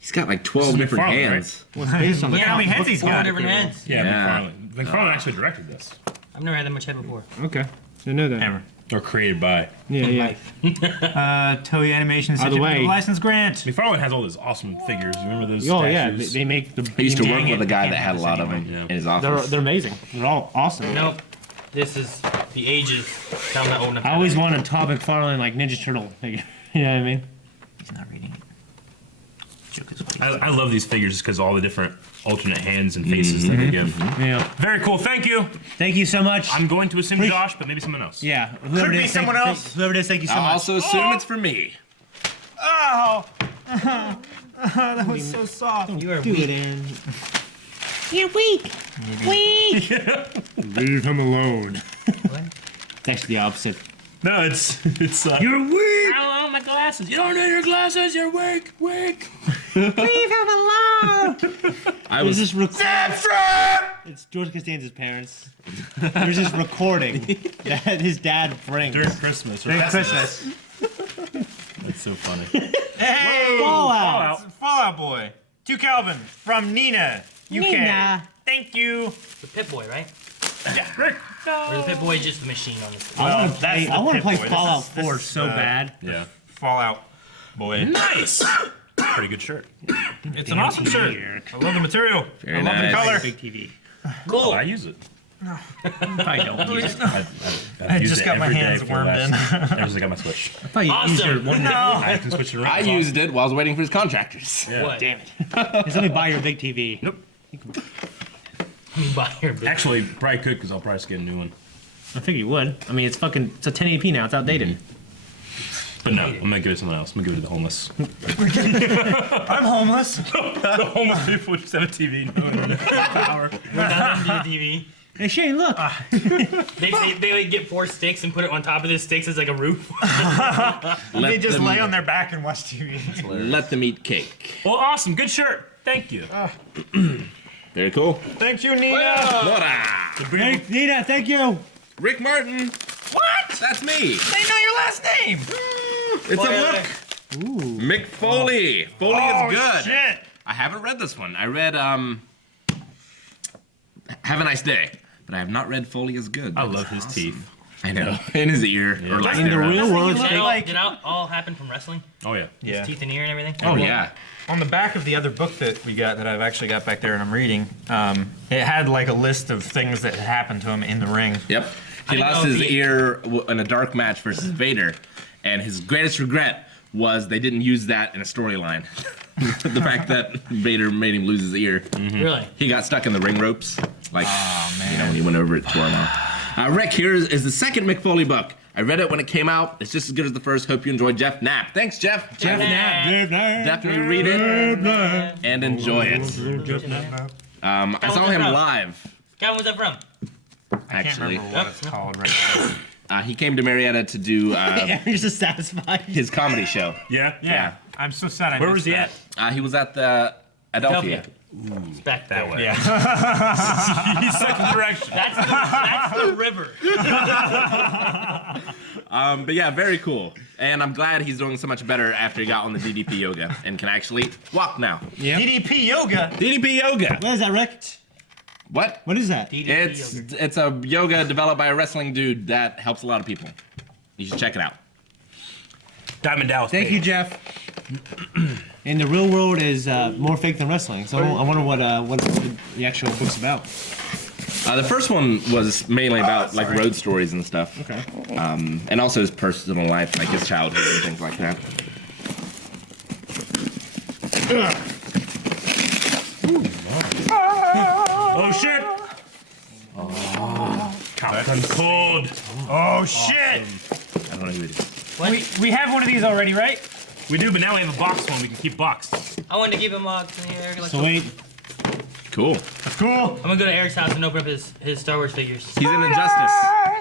He's got like 12 different McFarlane, hands. Based on Look at how many heads he's Four got. different heads. yeah, Yeah. McFarlane. McFarlane actually directed this, I've never had that much head before. Okay, didn't know that. Hammer. or created by. Yeah. Toei Animation By the way- license grant. McFarlane has all those awesome figures. You remember those? Oh yeah, statues? they make the. I used to work Dang with it. a guy can't that had a have lot this of them anymore. in his They're office. amazing. They're all awesome. Nope. This is the ages. Tell them that old enough. I always wanted a Todd McFarlane like Ninja Turtle figure. You know what I mean? He's not reading it. Joke is I love these figures just because all the different alternate hands and faces that they give. Yeah. Very cool. Thank you. Thank you so much. I'm going to assume Josh, but maybe someone else. Yeah. Whoever Could it be is, someone thank, else. Whoever it is, thank you so I'll much. also assume it's for me. Oh! That was so soft. You are Do weak. it in. You're weak. Weak. Leave him alone. It's actually the opposite. No, it's You're weak. I don't own my glasses. You don't need your glasses. You're weak. Leave him alone. I There's was this recording. It's George Costanza's parents. There's this recording that his dad brings during Christmas. Or during Festivus. Christmas. That's so funny. Hey! Fallout. Fallout Boy. To Calvin from Nina, UK. Nina. Thank you. The Pip Boy, right? Rick. Or the Pip Boy is just the machine on this. I want to that's play. the I want to Pip play Boy. This Fallout is- this 4 is, so bad. Yeah. Fallout Boy. Nice. Pretty good shirt. It's an awesome shirt. I love the material. Very I love nice. the color. Big TV. Cool. I use it. I don't use it. I just got my hands wormed in. Ever since I got my Switch. I thought you used Awesome. your one. No. I can switch it around. I used it while I was waiting for his contractors. Yeah. What? Damn it. Just let me buy your big TV. Nope. You buy your big. Actually, probably could because I'll probably just get a new one. I figure you would. I mean, it's a 1080p now. It's outdated. But no, I'm gonna give it to someone else. I'm gonna give it to the homeless. I'm homeless. The homeless people just have a TV. No power. We're not into the TV. Hey Shane, look. They like get 4 sticks and put it on top of the sticks as like a roof. They just them- lay on their back and watch TV. Let them eat cake. Well, awesome. Good shirt. Thank you. Very cool. Thank you, Nina. Laura. Hey, Nina, thank you. Rick Martin. What? That's me. They know your last name. It's a book. Mick Foley. Foley is good. Shit. I haven't read this one. I read Have a Nice Day, but I have not read Foley is good. I love his teeth. I know. In his ear. Or like In the real world, Did look that, like- did that all happen from wrestling? Oh yeah. Yeah. Teeth and ear and everything? Oh yeah. On the back of the other book that we got, that I've actually got back there and I'm reading, it had like a list of things that had happened to him in the ring. Yep. He didn't lost know if his he- ear in a dark match versus Vader, and his greatest regret was they didn't use that in a storyline. The fact that Vader made him lose his ear. Really? He got stuck in the ring ropes. Like, you know, when he went over it, tore him off. Rick, here is the second Mick Foley book. I read it when it came out. It's just as good as the first. Hope you enjoyed Jeff Knapp. Thanks, Jeff. Definitely read it and enjoy it. I saw him live, Gavin, what's that from? I can't actually. remember what it's called right now. He came to Marietta to do You're just satisfied. his comedy show. Yeah. Yeah. I'm so sad I Where missed was he that. at? He was at the Adelphia. It's back That there. way. Yeah. He's second direction. That's the river. But yeah, very cool. And I'm glad he's doing so much better after he got on the DDP yoga and can actually walk now. Yep. DDP yoga. DDP yoga. What is that, Rick? What? What is that? It's a yoga developed by a wrestling dude that helps a lot of people. You should check it out. Diamond Dallas. Thank you, Jeff. And the real world is more fake than wrestling. So I wonder what the actual book's about. The first one was mainly about like road stories and stuff. Okay. And also his personal life, like his childhood and things like that. Oh shit. Oh. Captain Cold. Oh shit. I don't know who it is. We have one of these already, right? We do, but now we have a box one we can keep boxed. I wanted to keep him locked in here. So wait. Cool. Cool. I'm gonna go to Eric's house and open up his Star Wars figures. He's in Injustice.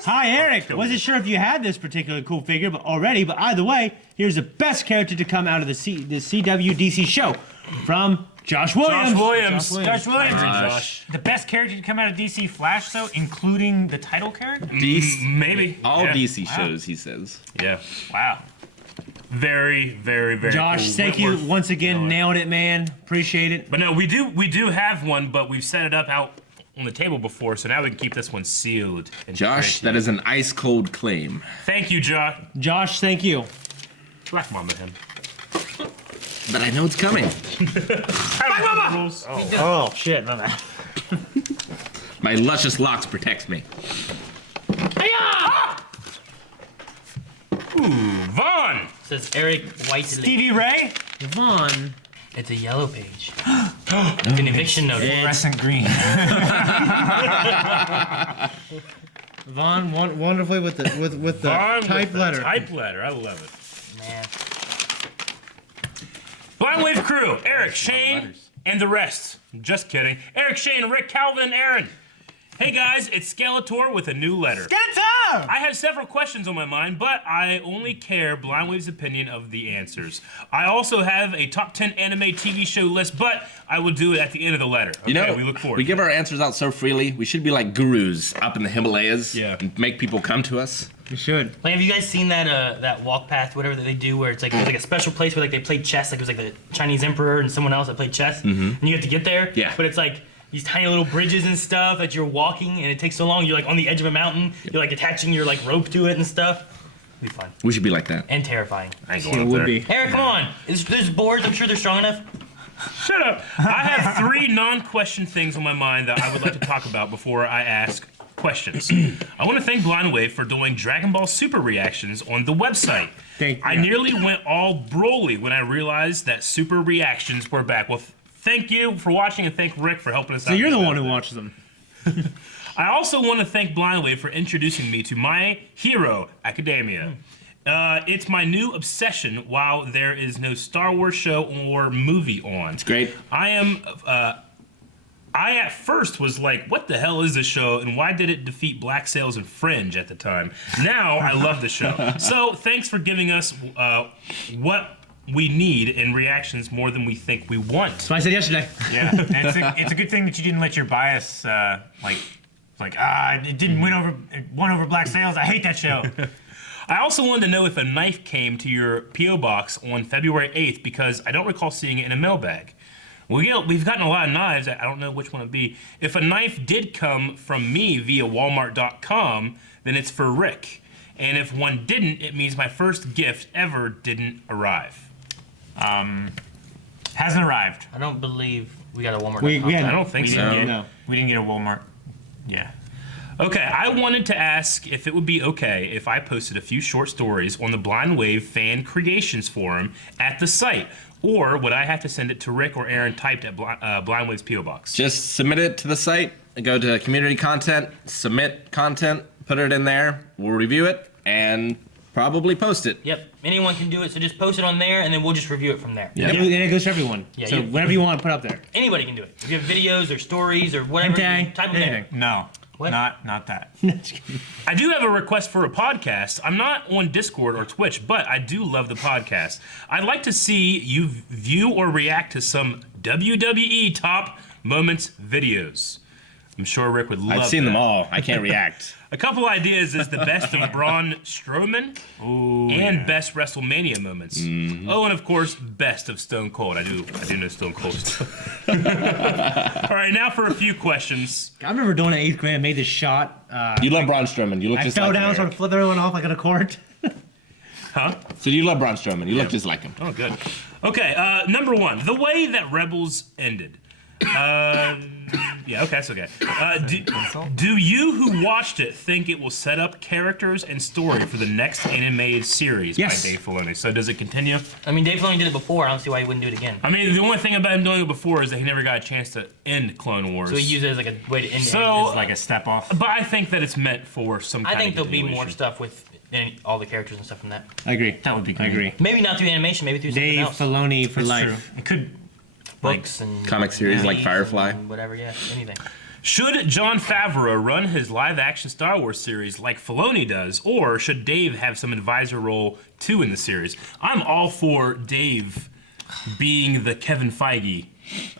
Hi, Eric. Wasn't sure if you had this particular cool figure, but either way, here's the best character to come out of the CWDC show from Josh Williams. Josh Williams. Josh Williams. Josh. The best character to come out of DC Flash, though, including the title character? Maybe. All Yeah. DC shows, he says. Yeah. Wow. Very, very, very Josh, cool. thank you Whitworth. once again. Nailed it, man. Appreciate it. But no, we do have one, but we've set it up out on the table before, so now we can keep this one sealed. And Josh, that is an ice cold claim. Thank you, Josh. Josh, thank you. Black Mamba him. But I know it's coming. Black Mamba! Oh, shit. No, no. My luscious locks protects me. Vaughn! Says Eric Whiteley. Stevie Ray? Vaughn. It's a yellow page. It's an eviction notice. Fluorescent green. Vaughn, wonderfully with the Vaughn type with the letter. Type letter. I love it. Man. Blind Wave Crew, Eric, Shane, and the rest. Just kidding. Eric, Shane, Rick, Calvin, Aaron. Hey guys, it's Skeletor with a new letter. Skeletor! I have several questions on my mind, but I only care Blind Wave's opinion of the answers. I also have a top 10 anime TV show list, but I will do it at the end of the letter. Okay, You know, we look forward. we give our answers out so freely. We should be like gurus up in the Himalayas Yeah. and make people come to us. You should. Like, have you guys seen that walk path, whatever that they do, where it's like a special place where like they play chess, like it was like the Chinese emperor and someone else that played chess, and you have to get there. Yeah. But it's like these tiny little bridges and stuff that you're walking, and it takes so long. You're like on the edge of a mountain. You're like attaching your like rope to it and stuff. It'll be fun We should be like that. and terrifying. I ain't going It up would there. be. Eric, come on. There's boards. I'm sure they're strong enough. Shut up. I have 3 non-question things on my mind that I would like to talk about before I ask questions. I want to thank Blind Wave for doing Dragon Ball Super reactions on the website. I nearly went all Broly when I realized that Super reactions were back. Well, thank you for watching, and thank Rick for helping us out. So you're the with one that. who watches them. I also want to thank Blind Wave for introducing me to My Hero Academia. It's my new obsession while there is no Star Wars show or movie on. It's great. I at first was like, what the hell is this show and why did it defeat Black Sails and Fringe at the time? Now I love the show. So thanks for giving us what we need in reactions more than we think we want. That's what I said yesterday. Yeah, and it's a good thing that you didn't let your bias it didn't it won over Black Sails. I hate that show. I also wanted to know if a knife came to your P.O. box on February 8th because I don't recall seeing it in a mailbag. We've gotten a lot of knives. I don't know which one it would be. If a knife did come from me via Walmart.com, then it's for Rick. And if one didn't, it means my first gift ever didn't arrive. Hasn't arrived. I don't believe we got a Walmart. I don't think so. We didn't get a Walmart. Yeah. Okay, I wanted to ask if it would be okay if I posted a few short stories on the Blind Wave Fan Creations Forum at the site, or would I have to send it to Rick or Aaron typed at Blind Wave's P.O. Box? Just submit it to the site, go to community content, submit content, put it in there, we'll review it, and probably post it. Yep, anyone can do it, so just post it on there, and then we'll just review it from there. Yeah. And it goes for everyone. Yeah, so whatever you want, put up there. Anybody can do it. If you have videos or stories or whatever, Hentai, type them there. No. What? Not that. I do have a request for a podcast. I'm not on Discord or Twitch, but I do love the podcast. I'd like to see you view or react to some WWE top moments videos. I'm sure Rick would love I've seen that. them all. I can't react. A couple ideas is the best of Braun Strowman and best WrestleMania moments. Oh, and of course, best of Stone Cold. I do know Stone Cold. All right, now for a few questions. I remember doing it in 8th grade. I made this shot. You love Braun Strowman. You look I just fell like down, him. started flipping everyone off like on a court. So you love Braun Strowman. You look just like him. Oh, good. Okay, number one, the way that Rebels ended. Yeah, okay, that's okay. Do you who watched it think it will set up characters and story for the next animated series Yes. by Dave Filoni? So does it continue? I mean, Dave Filoni did it before. I don't see why he wouldn't do it again. I mean, the only thing about him doing it before is that he never got a chance to end Clone Wars. So he used it as like a way to end it. So, It's like a step off. but I think that it's meant for some I kind think of there'll be more continuation. stuff with all the characters and stuff from that. I agree. That would be I great. agree. Maybe not through animation, maybe through something Dave else. Filoni for It's life. true. It could. Books and Comic series like movies Firefly. and whatever, yeah, anything. Should Jon Favreau run his live-action Star Wars series like Filoni does, or should Dave have some advisor role too in the series? I'm all for Dave being the Kevin Feige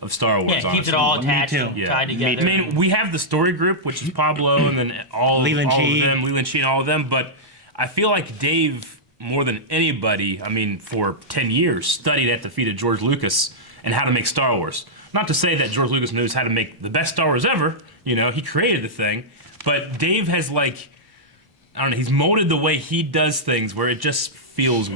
of Star Wars. Yeah, it keeps it honestly. all attached too. and Yeah. tied I together. mean, we have the story group, which is Pablo, and then Leland all Chee. of them, Leland Chee and all of them. But I feel like Dave, more than anybody, I mean, for 10 years, studied at the feet of George Lucas and how to make Star Wars. Not to say that George Lucas knows how to make the best Star Wars ever. You know, he created the thing. But Dave has, like, I don't know, he's molded the way he does things where it just feels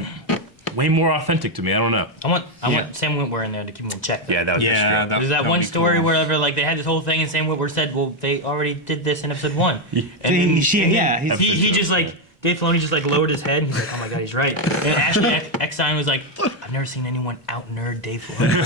way more authentic to me. I don't know. I want Sam Witwer in there to keep him in check. Though. Yeah, that was just Yeah. great. There's that would one be story cool. where like they had this whole thing and Sam Witwer said, well, they already did this in episode 1. And he just like, Dave Filoni just like lowered his head and he's like, oh my god, he's right. And Ashley Eckstein was like, I've never seen anyone out nerd Dave Filoni.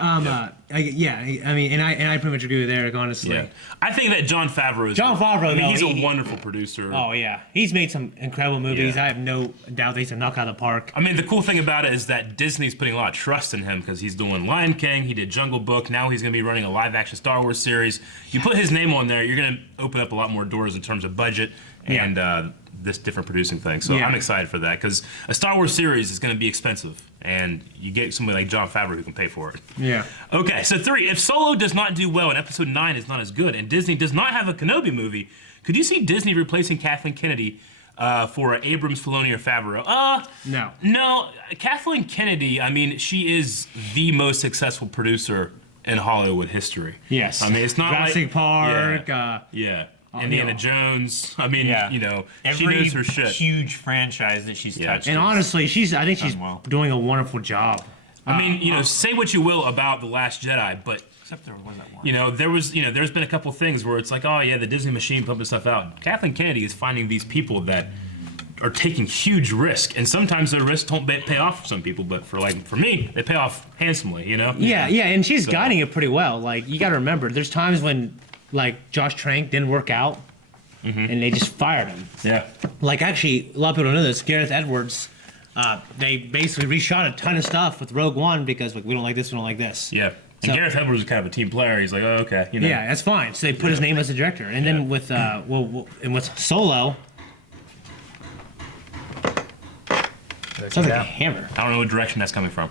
I mean, and I pretty much agree with Eric, honestly. Yeah. I think that Jon Favreau is. Jon Favreau, I mean, though, he's he- a wonderful producer. Oh yeah, he's made some incredible movies. Yeah. I have no doubt that he's a knock out of the park. I mean, the cool thing about it is that Disney's putting a lot of trust in him because he's doing Lion King, he did Jungle Book, now he's going to be running a live-action Star Wars series. You put his name on there, you're going to open up a lot more doors in terms of budget and this different producing thing. So Yeah. I'm excited for that because a Star Wars series is going to be expensive, and you get somebody like Jon Favreau who can pay for it. Yeah. Okay, so 3. If Solo does not do well and Episode 9 is not as good, and Disney does not have a Kenobi movie, could you see Disney replacing Kathleen Kennedy for Abrams, Filoni, or Favreau? No. No. Kathleen Kennedy, I mean, she is the most successful producer in Hollywood history. Yes. I mean, it's not Jurassic like... Park. Yeah. Indiana no. Jones. I mean, Yeah. you know, she Every knows her shit. huge franchise that she's touched. And is- honestly, I think she's done well. doing a wonderful job. I mean, you know, say what you will about The Last Jedi, but except there was that one. you know, there's been a couple things where it's like, oh yeah, the Disney machine pumping stuff out. Kathleen Kennedy is finding these people that are taking huge risk, and sometimes their risks don't pay off for some people, but for me, they pay off handsomely. You know? Yeah, and she's guiding it pretty well. Like, you got to remember, there's times when, like, Josh Trank didn't work out. and they just fired him. Yeah. Like, actually, a lot of people don't know this. Gareth Edwards, they basically reshot a ton of stuff with Rogue One because like we don't like this, we don't like this. Yeah. And So- Gareth Edwards is kind of a team player. He's like, oh, okay. You know. Yeah, that's fine. So they put his name as the director, and then with and with Solo, sounds like a hammer. I don't know what direction that's coming from.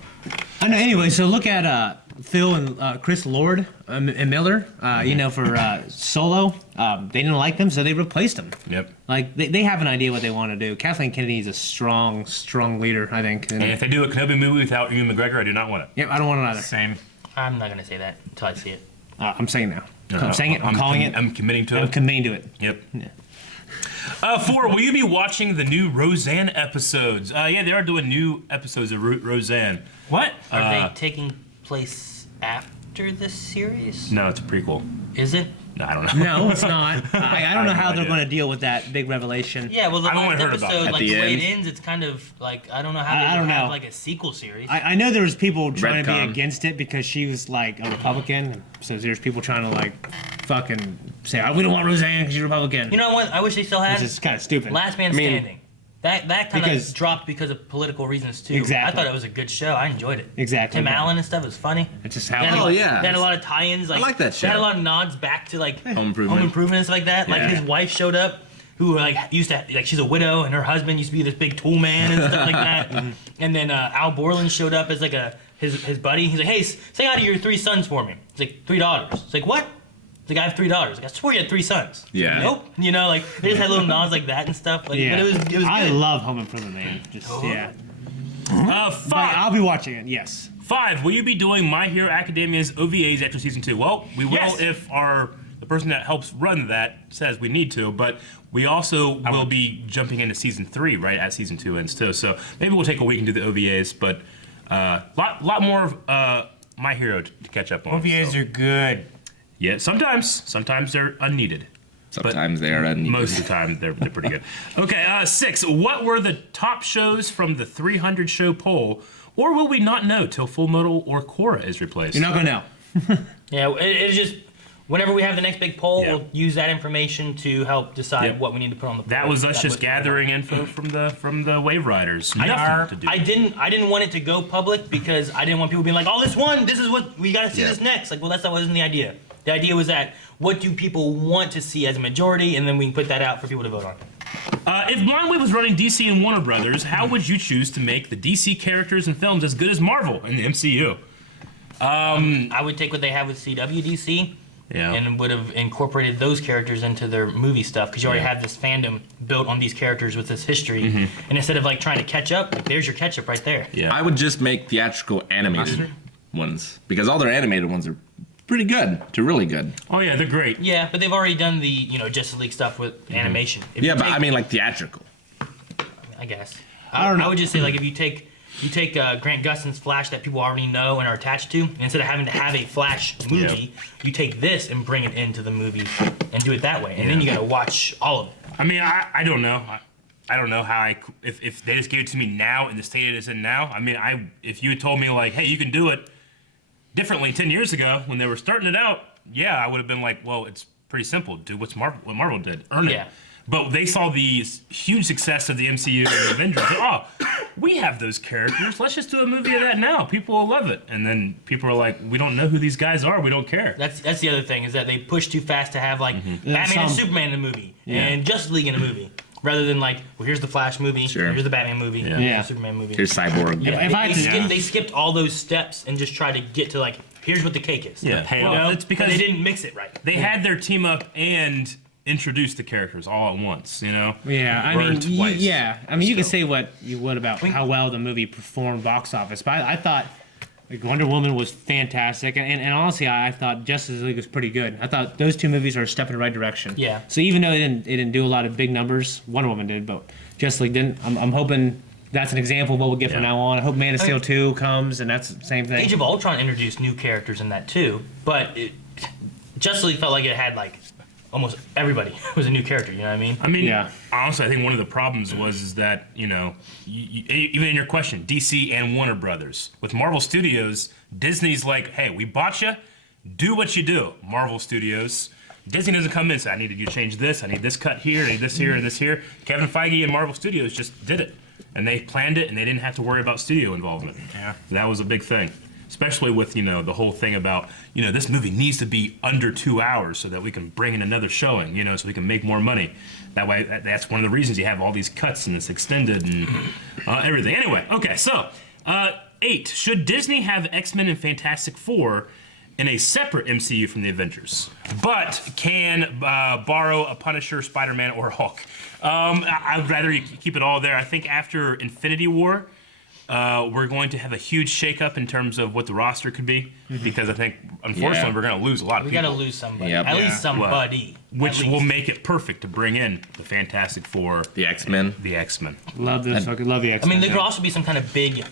I know. Anyway, so look at Phil and Chris Lord and Miller. You know, for Solo, they didn't like them, so they replaced them. Yep. Like they have an idea what they want to do. Kathleen Kennedy is a strong leader, I think. And if they do a Kenobi movie without Ewan McGregor, I do not want it. Yep, I don't want it either. Same. I'm not gonna say that until I see it. I'm saying now. I'm saying it. I'm calling it. I'm committing to I'm it. committing to it. Yep. 4, will you be watching the new Roseanne episodes? Yeah, they are doing new episodes of Roseanne. What? Are they taking place after this series? No, it's a prequel. Is it? No, I don't know. No, it's not. I don't know how they're idea. going to deal with that big revelation. Yeah, well, the I've only last heard about it. episode, At like the the way it end? ends, it's kind of like I don't know how I they don't would have know. like a sequel series. I know there was people trying to be Retcon. against it because she was like a Republican. So there's people trying to like fucking say, oh, we don't want Roseanne because she's Republican. You know what? I wish they still had Which is kind of stupid. Last Man mean- Standing. That kind Because- of dropped because of political reasons too. I Exactly. thought it was a good show. I enjoyed it. Exactly. Tim Allen and stuff was funny. It's just They how. had a- Oh, yeah. They had a lot of tie-ins. Like, like that They had a show. lot of nods back to like Home Improvement. and stuff like that. Like Yeah. his wife showed up, who like used to like she's a widow, and her husband used to be this big tool man and stuff like that. And then Al Borland showed up as like his buddy. He's like, hey, say hi to your 3 sons for me. He's like 3 daughters. It's like what? He's like I have 3 daughters. Like, I swore you had 3 sons. Yeah. Nope. You know, like they just had little nods like that and stuff. Like, Yeah. but it was I good. love Home Improvement, man. Just yeah. But 5. I'll be watching it. Yes. 5, will you be doing My Hero Academia's OVAs after season 2? Well, we will Yes. if the person that helps run that says we need to, but we also will be jumping into season 3 right as season 2 ends too. So maybe we'll take a week and do the OVAs, but lot more of My Hero to catch up on. OVAs so. are good. Yeah, sometimes they're unneeded. Sometimes they are unneeded. Most of the time, they're pretty good. Okay, 6. What were the top shows from the 300 show poll, or will we not know till Full Metal or Korra is replaced? You're not gonna know. Yeah, it's just whenever we have the next big poll, Yeah. we'll use that information to help decide Yep. what we need to put on the poll. That was us That just was- gathering info from the Wave Riders. Nothing to do. I didn't want it to go public because I didn't want people being like, oh, this one, this is what we got to see Yeah. this next. Like, well, that wasn't the idea. The idea was that what do people want to see as a majority, and then we can put that out for people to vote on. If Mindwave was running DC and Warner Brothers, how would you choose to make the DC characters and films as good as Marvel in the MCU? I would take what they have with CWDC Yeah. and would have incorporated those characters into their movie stuff because you already Yeah. have this fandom built on these characters with this history. Mm-hmm. And instead of like trying to catch up, like, there's your catch up right there. Yeah. I would just make theatrical animated ones because all their animated ones are pretty good to really good. Oh yeah, they're great. Yeah, but they've already done the Justice League stuff with animation. If Yeah, you but take- I mean like theatrical. I guess. I don't know. I would just say like if you take Grant Gustin's Flash that people already know and are attached to, and instead of having to have a Flash movie, you take this and bring it into the movie and do it that way, and then you got to watch all of it. I mean, I don't know. I don't know how if they just gave it to me now in the state it is in now. I mean, if you had told me like, hey, you can do it differently 10 years ago when they were starting it out, yeah, I would have been like, well, it's pretty simple. Do what Marvel did. Earn it. Yeah. But they saw the huge success of the MCU and the Avengers. Oh, we have those characters. Let's just do a movie of that now. People will love it. And then people are like, we don't know who these guys are. We don't care. That's the other thing is that they push too fast to have like Batman and some- Superman in a movie and Justice League in a movie, rather than like, well, here's the Flash movie, Sure. here's the Batman movie, Yeah. here's Yeah. the Superman movie. Here's Cyborg. Yeah, If I they, could- they skipped all those steps and just tried to get to like, here's what the cake is. Yeah. You Well, know? it's because But they didn't mix it right. They had their team up and introduced the characters all at once, you know? Yeah, I Or mean, twice. yeah. I mean, you can So- say what you would about how well the movie performed box office, but I thought like Wonder Woman was fantastic, and honestly, I thought Justice League was pretty good. I thought those two movies are a step in the right direction. Yeah. So even though it didn't do a lot of big numbers, Wonder Woman did, but Justice League didn't. I'm hoping that's an example of what we'll get from Yeah. now on. I hope Man of Steel 2 comes, and that's the same thing. Age of Ultron introduced new characters in that too, but Justice League felt like it had like almost everybody was a new character. You know what I mean? I mean, Yeah. honestly, I think one of the problems is that, even in your question, DC and Warner Brothers. With Marvel Studios, Disney's like, hey, we bought you, do what you do. Marvel Studios, Disney doesn't come in and say, I need you to change this, I need this cut here, I need this here, and this here. Kevin Feige and Marvel Studios just did it. And they planned it, and they didn't have to worry about studio involvement. Yeah. That was a big thing. Especially with, the whole thing about, this movie needs to be under 2 hours so that we can bring in another showing, so we can make more money. That way, that's one of the reasons you have all these cuts and it's extended and everything. Anyway, okay, so 8. Should Disney have X-Men and Fantastic Four in a separate MCU from the Avengers, but can borrow a Punisher, Spider-Man, or Hulk? I'd rather you keep it all there. I think after Infinity War, we're going to have a huge shakeup in terms of what the roster could be, because I think, unfortunately, we're going to lose a lot of people. We got to lose somebody. Yep. At least somebody. Which will make it perfect to bring in the Fantastic Four, The X-Men. the X-Men. Love this. Fucking love the I X-Men. mean, there could also be some kind of big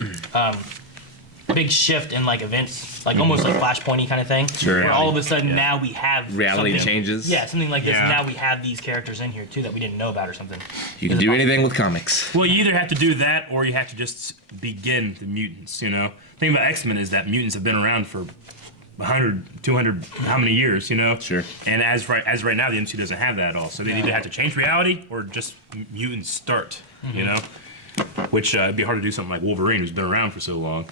shift in like events, like almost like Flashpoint-y kind of thing. Sure. Where all of a sudden now we have Reality something- changes. Yeah, something like this. Yeah. Now we have these characters in here too that we didn't know about or something. You can Is it do possible? anything with comics. Well, you either have to do that or you have to just begin the mutants, The thing about X-Men is that mutants have been around for 100, 200, how many years, Sure. And as right now, the MCU doesn't have that at all. So they either have to change reality or just mutants start, Which it'd be hard to do something like Wolverine, who's been around for so long,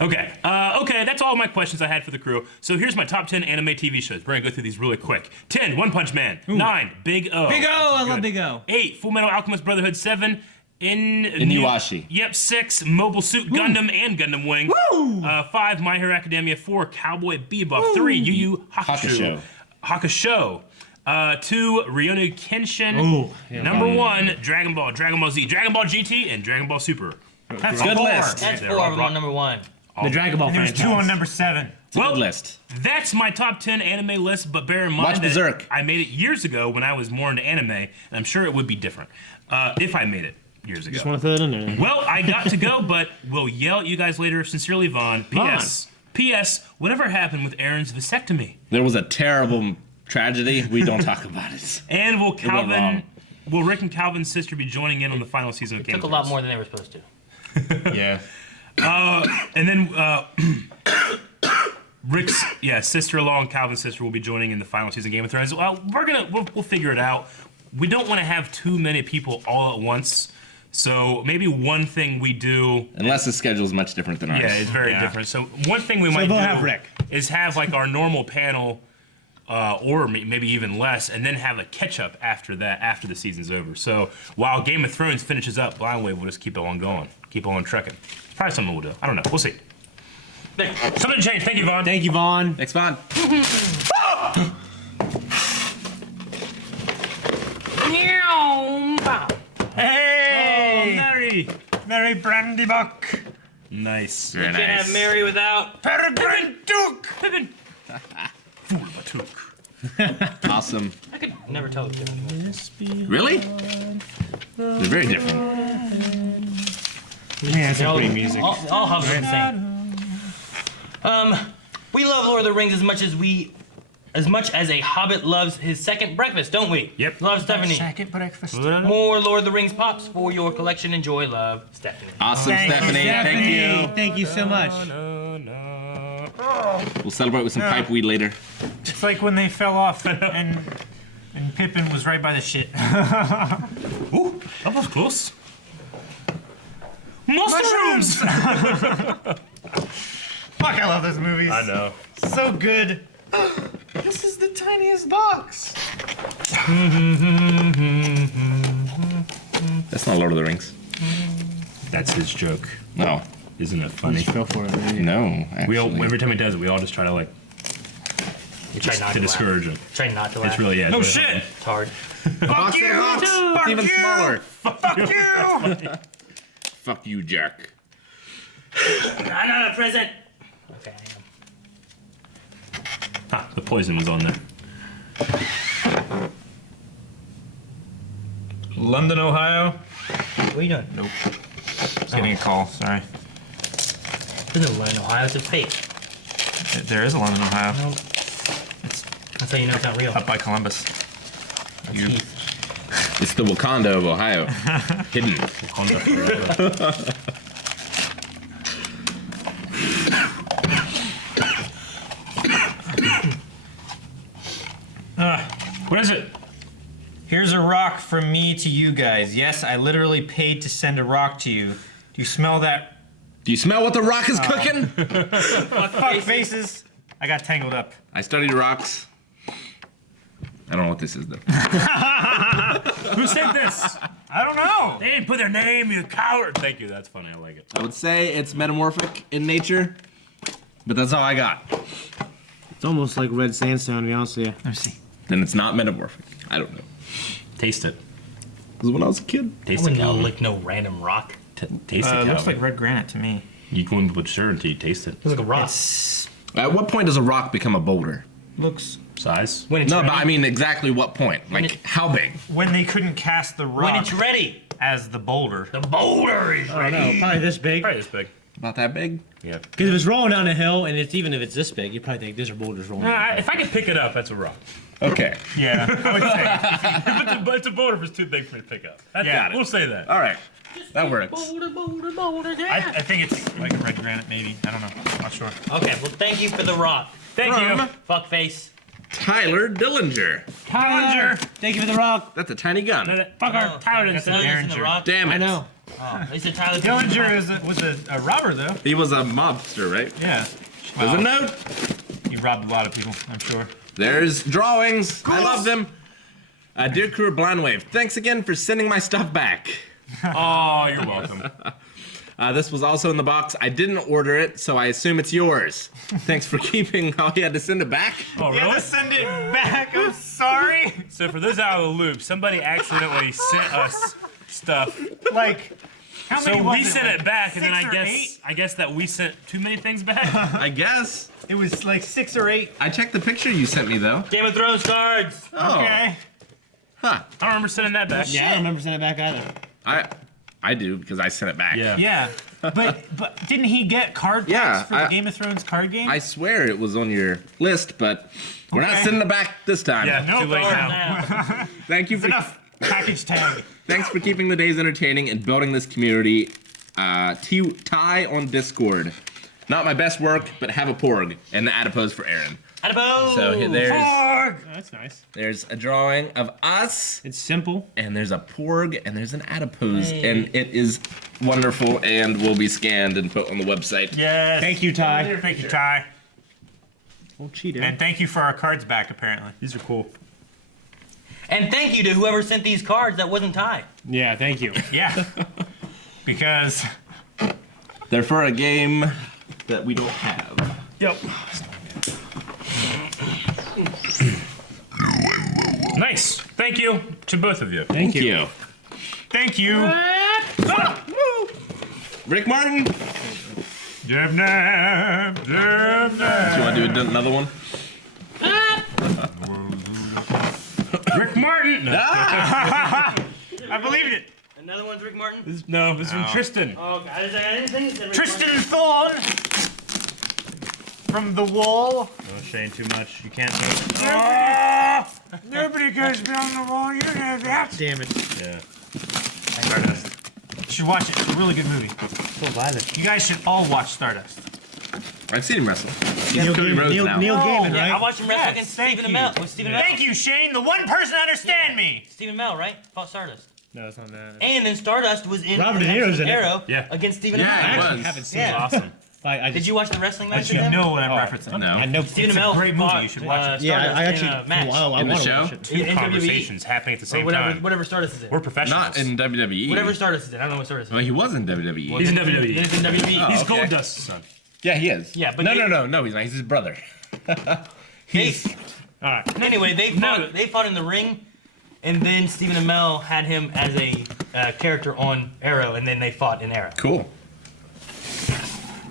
Okay, that's all my questions I had for the crew. So here's my top 10 anime TV shows. We're gonna go through these really quick. 10, One Punch Man. 9, Big O. Big O, I love Good. Big O. 8, Full Metal Alchemist Brotherhood. 7, Inuyasha. Yep, 6, Mobile Suit Gundam and Gundam Wing. 5, My Hero Academia. 4, Cowboy Bebop. 3, Yu Yu Hakusho. 2, Rurouni Kenshin. Number 1, Dragon Ball, Dragon Ball Z, Dragon Ball GT, and Dragon Ball Super. That's Good 4. list. That's They're 4 all of them on number 1. The Dragon Ball And there's franchise. 2 on number 7. Well, Good list. that's my top 10 anime list, but bear in mind Watch that Berserk. I made it years ago when I was more into anime, and I'm sure it would be different if I made it years ago. Just want to throw it in there. Well, I got to go, but we'll yell at you guys later. Sincerely, Vaughn. P.S. Whatever happened with Aaron's vasectomy? There was a terrible tragedy. We don't talk about it. And will wrong. Rick and Calvin's sister be joining in on the final season of Game of Took a Thrones? lot more than they were supposed to. Yeah. And then Rick's sister-in-law and Calvin's sister will be joining in the final season of Game of Thrones. Well, we'll figure it out. We don't want to have too many people all at once. So maybe one thing we do. Unless the schedule is much different than ours. Yeah, it's very different. So one thing we might they'll do have Rick. is have like our normal panel, or maybe even less, and then have a catch-up after that, after the season's over. So while Game of Thrones finishes up, Blind Wave will just keep it on going, keep on trucking. Probably something we'll do. I don't know. We'll see. Something changed. Thank you, Vaughn. Thank you, Vaughn. Thanks, Vaughn. Hey! Mary. Mary Brandybuck. Nice. Very Can't nice. have Mary without. Peregrine Duke. Pippin. Fool of a took. Awesome. I could never tell the difference. Really? They're very different. Yeah, it's great music. All hobbits are insane. We love Lord of the Rings as much as a hobbit loves his second breakfast, don't we? Yep. Love Stephanie. Second breakfast. More Lord of the Rings pops for your collection. Enjoy. Love, Stephanie. Awesome, Stephanie. Thank you. Thank you so much. We'll celebrate with some pipe weed later. It's like when they fell off and Pippin was right by the shit. Ooh, that was close. Mushrooms! Fuck, I love those movies. I know. So good. This is the tiniest box. That's not Lord of the Rings. That's his joke. No. Isn't it funny? Just go for it, man. No, We all, actually. every time he does it, we all just try to like We try not to to discourage laugh. him. Try not to laugh. It's really No it's really shit. It's hard. Box in a box. It's even smaller. Fuck you. Fuck you, Jack. I'm not a present. Okay, I am. Ah, the poison was on there. London, Ohio. What are you doing? Nope. Just getting a call. Sorry. There's no London, Ohio. It's a fake. There is a London, Ohio. No. That's how you know it's not real. Up by Columbus. That's you- Heath. It's the Wakanda of Ohio. Hidden. Here's a rock from me to you guys. Yes, I literally paid to send a rock to you. Do you smell that? Do you smell what the rock is cooking? Fuck faces. I got tangled up. I studied rocks. I don't know what this is, though. Who sent this? I don't know. They didn't put their name, you coward. Thank you, that's funny, I like it. I would say it's metamorphic in nature, but that's all I got. It's almost like red sandstone, to be honest with you. Let me see. Then it's not metamorphic. I don't know. Taste it. This was when I was a kid. Taste I it, wouldn't Calvin. lick no random rock. Taste it, It Calvin. looks like red granite to me. You couldn't put sure until you taste it. It's like a rock. At what point does a rock become a boulder? Looks Size? When it's No, ready. but I mean exactly what point? When Like, it- how big? when they couldn't cast the When rock it's ready. as the boulder. The boulder is I ready. don't know, probably this big. Probably this big. About that big? Yeah. Because if it's rolling down a hill, and it's even if it's this big, you probably think these are boulders rolling. down. If I could pick it up, that's a rock. Okay. Yeah, I would say. But it's a boulder if it's too big for me to pick up. That's Yeah. it. We'll say that. All right. That works. Boulder, yeah. I think it's like a red granite, maybe. I don't know. Not sure. Okay, well, thank you for the rock. Thank you. Fuckface. Tyler Dillinger. Tyler, thank you for the rock. That's a tiny gun. Fucker, Tyler didn't No, say this that. isn't the rock. Damn it. I know. Oh, they said Tyler. Dillinger was a robber, though. He was a mobster, right? Yeah. There's a Wow. note. He robbed a lot of people, I'm sure. There's drawings. I love them. Dear crew of Blind Wave, thanks again for sending my stuff back. Oh, you're welcome. This was also in the box. I didn't order it, so I assume it's yours. Thanks for keeping. Oh, you had to send it back? Oh, You had really? to send it back. I'm sorry. So for those out of the loop, somebody accidentally sent us stuff. Like, how many So was we it? sent Like it back, and then 6 I or guess 8? that we sent too many things back. I guess. It was like 6 or 8. I checked the picture you sent me, though. Game of Thrones cards. Oh. Okay. Huh. I don't remember sending that back. Yeah, I don't remember sending it back either. I do, because I sent it back. Yeah. Yeah. But didn't he get card packs Yeah, for the Game of Thrones card game? I swear it was on your list, but we're not Okay. sending it back this time. Yeah, No, too late no. now. Thank you for Enough package tag. Thanks for keeping the days entertaining and building this community. Ty on Discord. Not my best work, but have a porg and the adipose for Aaron. Adabo. So Porg! Oh, that's nice. there's a drawing of us, It's simple. and there's a porg, and there's an adipose, Hey. and it is wonderful and will be scanned and put on the website. Yes. Thank you, Ty. Thank you, Ty. Don't cheat, And thank you for our cards back, apparently. These are cool. And thank you to whoever sent these cards that wasn't Ty. Yeah, thank you. Yeah. Because They're for a game that we don't have. Yep. Nice. Thank you to both of you. Thank you. thank you. Rick Martin, do Jab nab, jab nab. you want to do another one? Rick Martin. No, I believed it. Another one's Rick Martin. this is from Tristan. Oh, I didn't say anything. It said Rick Tristan Thorne from the wall. Don't shame too much. You can't. Nobody goes beyond the wall. You know that. Damn it. Yeah. You should watch it. It's a really good movie. So violent. You guys should all watch Stardust. I've seen him wrestle. Neil Cody Gaiman, Rhodes Neil, now. Neil Gaiman, Yeah, I right? watched him wrestle Yes, against thank Stephen you. Amell. With Stephen Amell. Thank you, Shane. The one person that understand me. Stephen Amell, right? Fought Stardust. No, it's not that. And then Stardust was in Robert De Niro's in it. Arrow Yeah. against Stephen Yeah, Amell. it I actually was. haven't seen Yeah. Awesome. I Did you watch the wrestling match? But you with them? know what I'm referencing. No. I know. Stephen It's a Amell great movie. fought, You should watch it. Yeah, I Stardust actually. in a match. Wow, I In the want to show? watch it. Two In WWE. conversations happening at the Or same whatever, time. whatever Stardust is in. We're professionals. Not in WWE. Whatever Stardust is in. I don't know what Stardust is. Well, he was in WWE. He's in Then WWE. it's in WWE. He's okay. Gold Dust's son. Yeah, he is. Yeah, but no, he- no, he's not. He's his brother. They, All right. anyway, they No. fought. They fought in the ring, and then Stephen Amell had him as a character on Arrow, and then they fought in Arrow. Cool.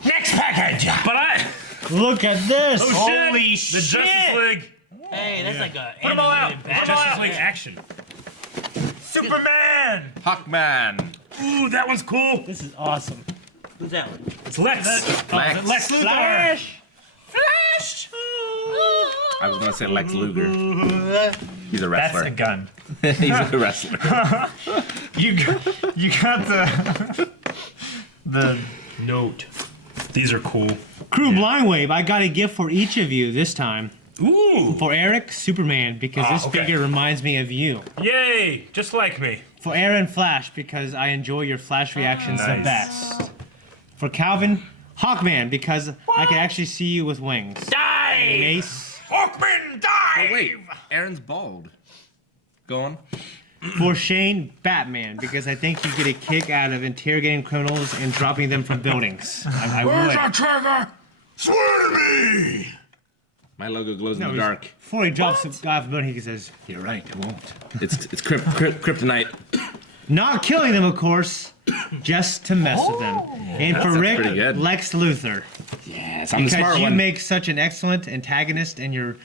Next package. But Look at this. Holy the shit. Justice League. Hey, that's like a. Put 'em all out. animated Put 'em all Batman. Justice League action. Superman. Hawkman. Ooh, that one's cool. This is awesome. Who's that one? It's Lex. Lex. Lex Luthor. Flash. Flash. I was gonna say Lex Luger. He's a That's wrestler. a gun. He's a wrestler. You got the Note. These are cool. Crew Blind Wave, I got a gift for each of you this time. Ooh! For Eric, Superman, because this okay. figure reminds me of you. Yay! Just like me. For Aaron, Flash, because I enjoy your Flash reactions the Nice. best. For Calvin, Hawkman, because I can actually see you with wings. Die! Mace. Hawkman, die! Oh, wait. Aaron's bald. Go on. For Shane, Batman, because I think you get a kick out of interrogating criminals and dropping them from buildings. I would. trigger? Swear to me! My logo glows in No, the dark. Before he drops the guy off the building, he says, "You're right, it won't." It's kryptonite. Not killing them, of course, just to mess with them. And for That's Rick, pretty good. Lex Luthor, Yes, I'm the because smart you one. make such an excellent antagonist in your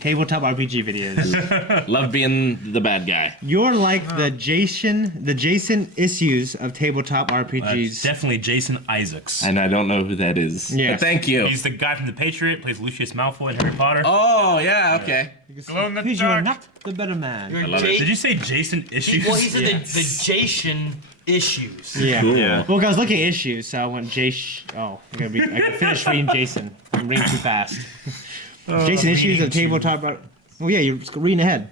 tabletop RPG videos. Love being the bad guy. You're like the Jason issues of tabletop RPGs. Definitely Jason Isaacs. And I don't know who that is. Yes. But thank you. He's the guy from The Patriot, plays Lucius Malfoy in Harry Potter. Oh, yeah, okay. Glow in the Because you are dark. not the better man. You're love it. Did you say Jason Issues? Well, he said Yes. the Jason issues. Yeah. Cool. Yeah. Well, 'cause I was looking at issues, so I went I gotta finish reading Jason. I'm reading too fast. Jason issues of tabletop. Oh yeah, you're reading ahead.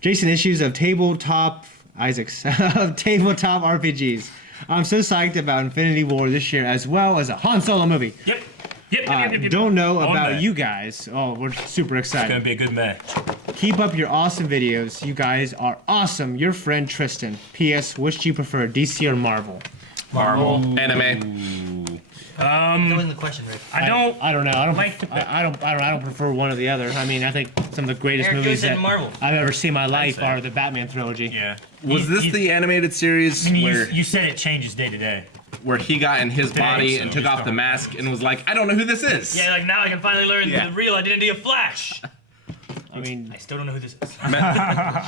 Jason issues of tabletop Isaacs of tabletop RPGs. I'm so psyched about Infinity War this year, as well as a Han Solo movie. Yep. Yep. Don't know On about that. you guys. Oh, we're super It's gonna excited. be a good match. Keep up your awesome videos. You guys are awesome. Your friend Tristan. P.S. Which do you prefer, DC or Marvel? Marvel. Anime. That wasn't the question, Rick. I don't. I don't know. I don't. Like- I don't prefer one or the other. I mean, I think some of the greatest Eric movies said that Marvel. I've ever seen in my life say. are the Batman trilogy. Yeah. Was this the animated series I mean, where, you said it changes day to day. where he got in his body so. and took off the mask and was like, I don't know who this is? Yeah, like now I can finally learn Yeah. the real identity of Flash. I mean, I still don't know who this is.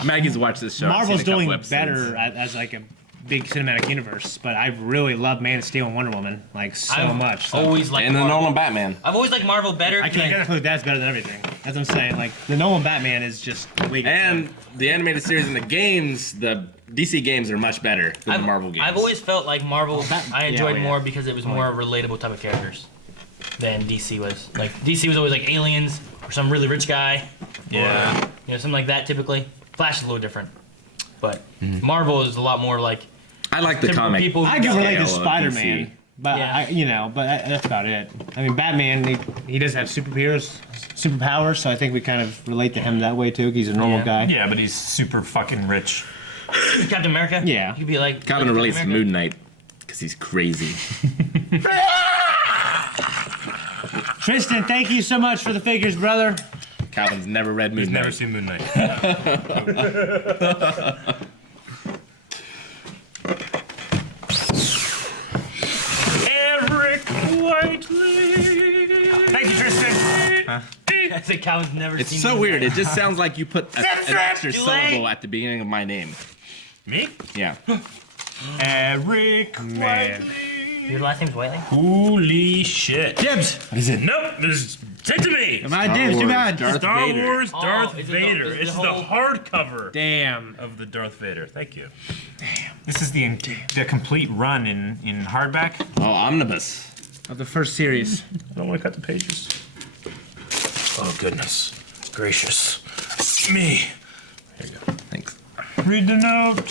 Maggie's watched this show. I've Marvel's seen a couple doing episodes. better as like a big cinematic universe, but I really love Man of Steel and Wonder Woman like so much. So Always liked And the Marvel. Nolan Batman. I've always liked Marvel better. I can conclude that's better than everything. As I'm saying, like the Nolan Batman is just way good. And the animated series and the games, the DC games are much better than the Marvel games. I've always felt like Marvel I enjoyed yeah. more because it was more relatable type of characters than DC was. Like DC was always like aliens or some really rich guy. Yeah. Or, something like that typically. Flash is a little different. But Marvel is a lot more like I like the typical comic. people. I can relate to scale of Spider-Man, DC. but Yeah. that's about it. I mean, Batman, he does have superpowers, so I think we kind of relate to him that way too. 'Cause he's a normal Yeah. guy. Yeah, but he's super fucking rich. Captain America. Yeah. You could be like Calvin like relates to Captain Moon Knight because he's crazy. Tristan, thank you so much for the figures, brother. Calvin's never read Moon He's Knight. never seen Moon Knight. Eric Whiteley. Thank you, Tristan. I said Calvin's never It's seen so Moon weird. Knight. It just sounds like you put an extra Too syllable late. at the beginning of my name. Me? Yeah. Eric Man. Your last name's Whiteley? Holy shit. Dibs. What is it? Nope. This take to me. My dibs, too bad. Darth Star Vader. Wars Oh, Darth is it the- Vader. is it the It's the whole- hardcover Damn. of the Darth Vader. Thank you. This is the complete run in hardback. Oh, Omnibus. Of the first series. I don't want to cut the pages. Oh, goodness. Gracious. Me. Here you go. Thanks. Read the note.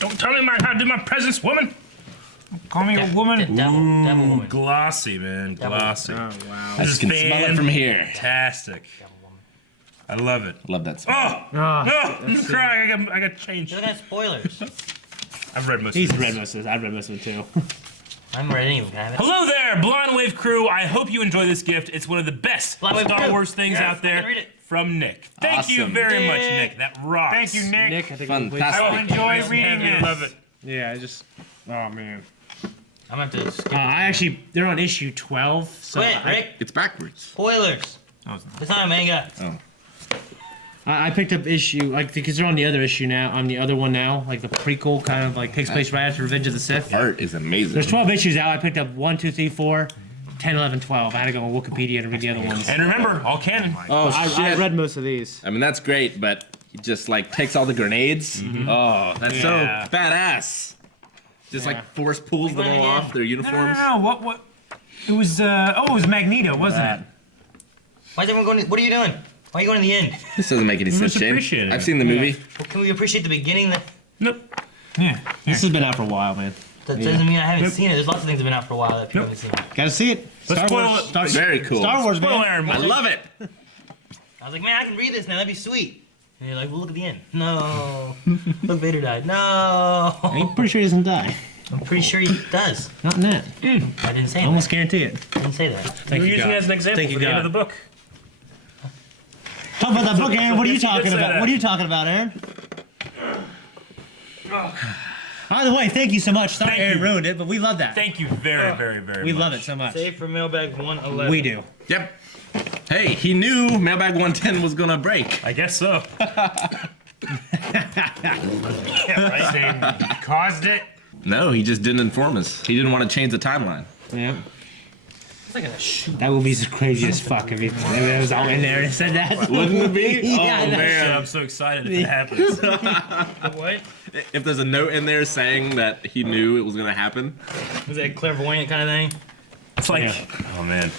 Don't tell me how to do my presents, woman. Call me a woman. Devil woman. Glossy, man. Glossy. Oh wow. I just can smell it from here. Fantastic. I love it. Love that smell. Oh! No! I'm crying. I got changed. Look at spoilers. I've read most He's of read these. most of this. I've read most of it too. I'm ready. Can I have it? Hello there, Blind Wave crew. I hope you enjoy this gift. It's one of the best Blind Wave Star crew. Wars things Yes, out I there can read it. from Nick. Thank you Awesome. very much, Nick. Nick. That rocks. Thank you, Nick. Nick, I think Fantastic. I will enjoy Nice reading and heavy. this. Love it. Yeah, I just. Oh man. I'm gonna have to skip. I actually, they're on issue 12. So Wait, I, Rick. It's backwards. Spoilers. Oh, It's not a manga. I picked up issue because they're on the other issue now. On the other one now, like the prequel, kind of like takes place right after Revenge of the Sith. Art is amazing. There's 12 issues out. I picked up 1, 2, 3, 4, 10, 11, 12. I had to go on Wikipedia to read the other ones. And remember, all canon. Oh, I shit. read most of these. I mean, that's great, but he just like takes all the grenades. Oh, that's Yeah. so badass. Just Yeah. like force pulls them all off their No, uniforms. no, no. What? It was. It was Magneto, wasn't it? Why is everyone going? What are you doing? Why are you going to the end? This doesn't make any sense, just Shane. appreciate it. I've seen the movie. Well, can we appreciate the beginning? Nope. Yeah. This has been out for a while, man. That doesn't mean I haven't seen it. There's lots of things that have been out for a while that people haven't seen. Gotta see it. Let's Star spoil Wars. it. Star, Very cool. Star Wars, Spoil man. Iron I Man. love it. I was like, man, I can read this now. That'd be sweet. And you're like, well, look at the end. No. Look, Vader died. No. I'm pretty sure he doesn't die. I'm pretty sure he does. Not in that. I didn't say Almost guarantee it. that. I didn't say that. We're you, using God. it as an example Thank you, for the end God. of the book. Talk about that book, Aaron. What are you Yes, you did talking say about? that. What are you talking about, Aaron? By the way, thank you so much. Sorry Thank Aaron you. ruined it, but we love that. Thank you very, very, very We much. love it so much. Save for mailbag 111. We do. Yep. Hey, he knew Mailbag 110 was gonna break. I guess so. Saying you caused it. No, he just didn't inform us. He didn't want to change the timeline. Yeah. It's like a shoot. That would be crazy as fuck if it was all in there and said that. Wouldn't it be? Yeah, Oh I know. Shit, man. I'm so excited if it happens. What? If there's a note in there saying that he knew it was gonna happen. Was that clairvoyant kind of thing? It's like, oh man.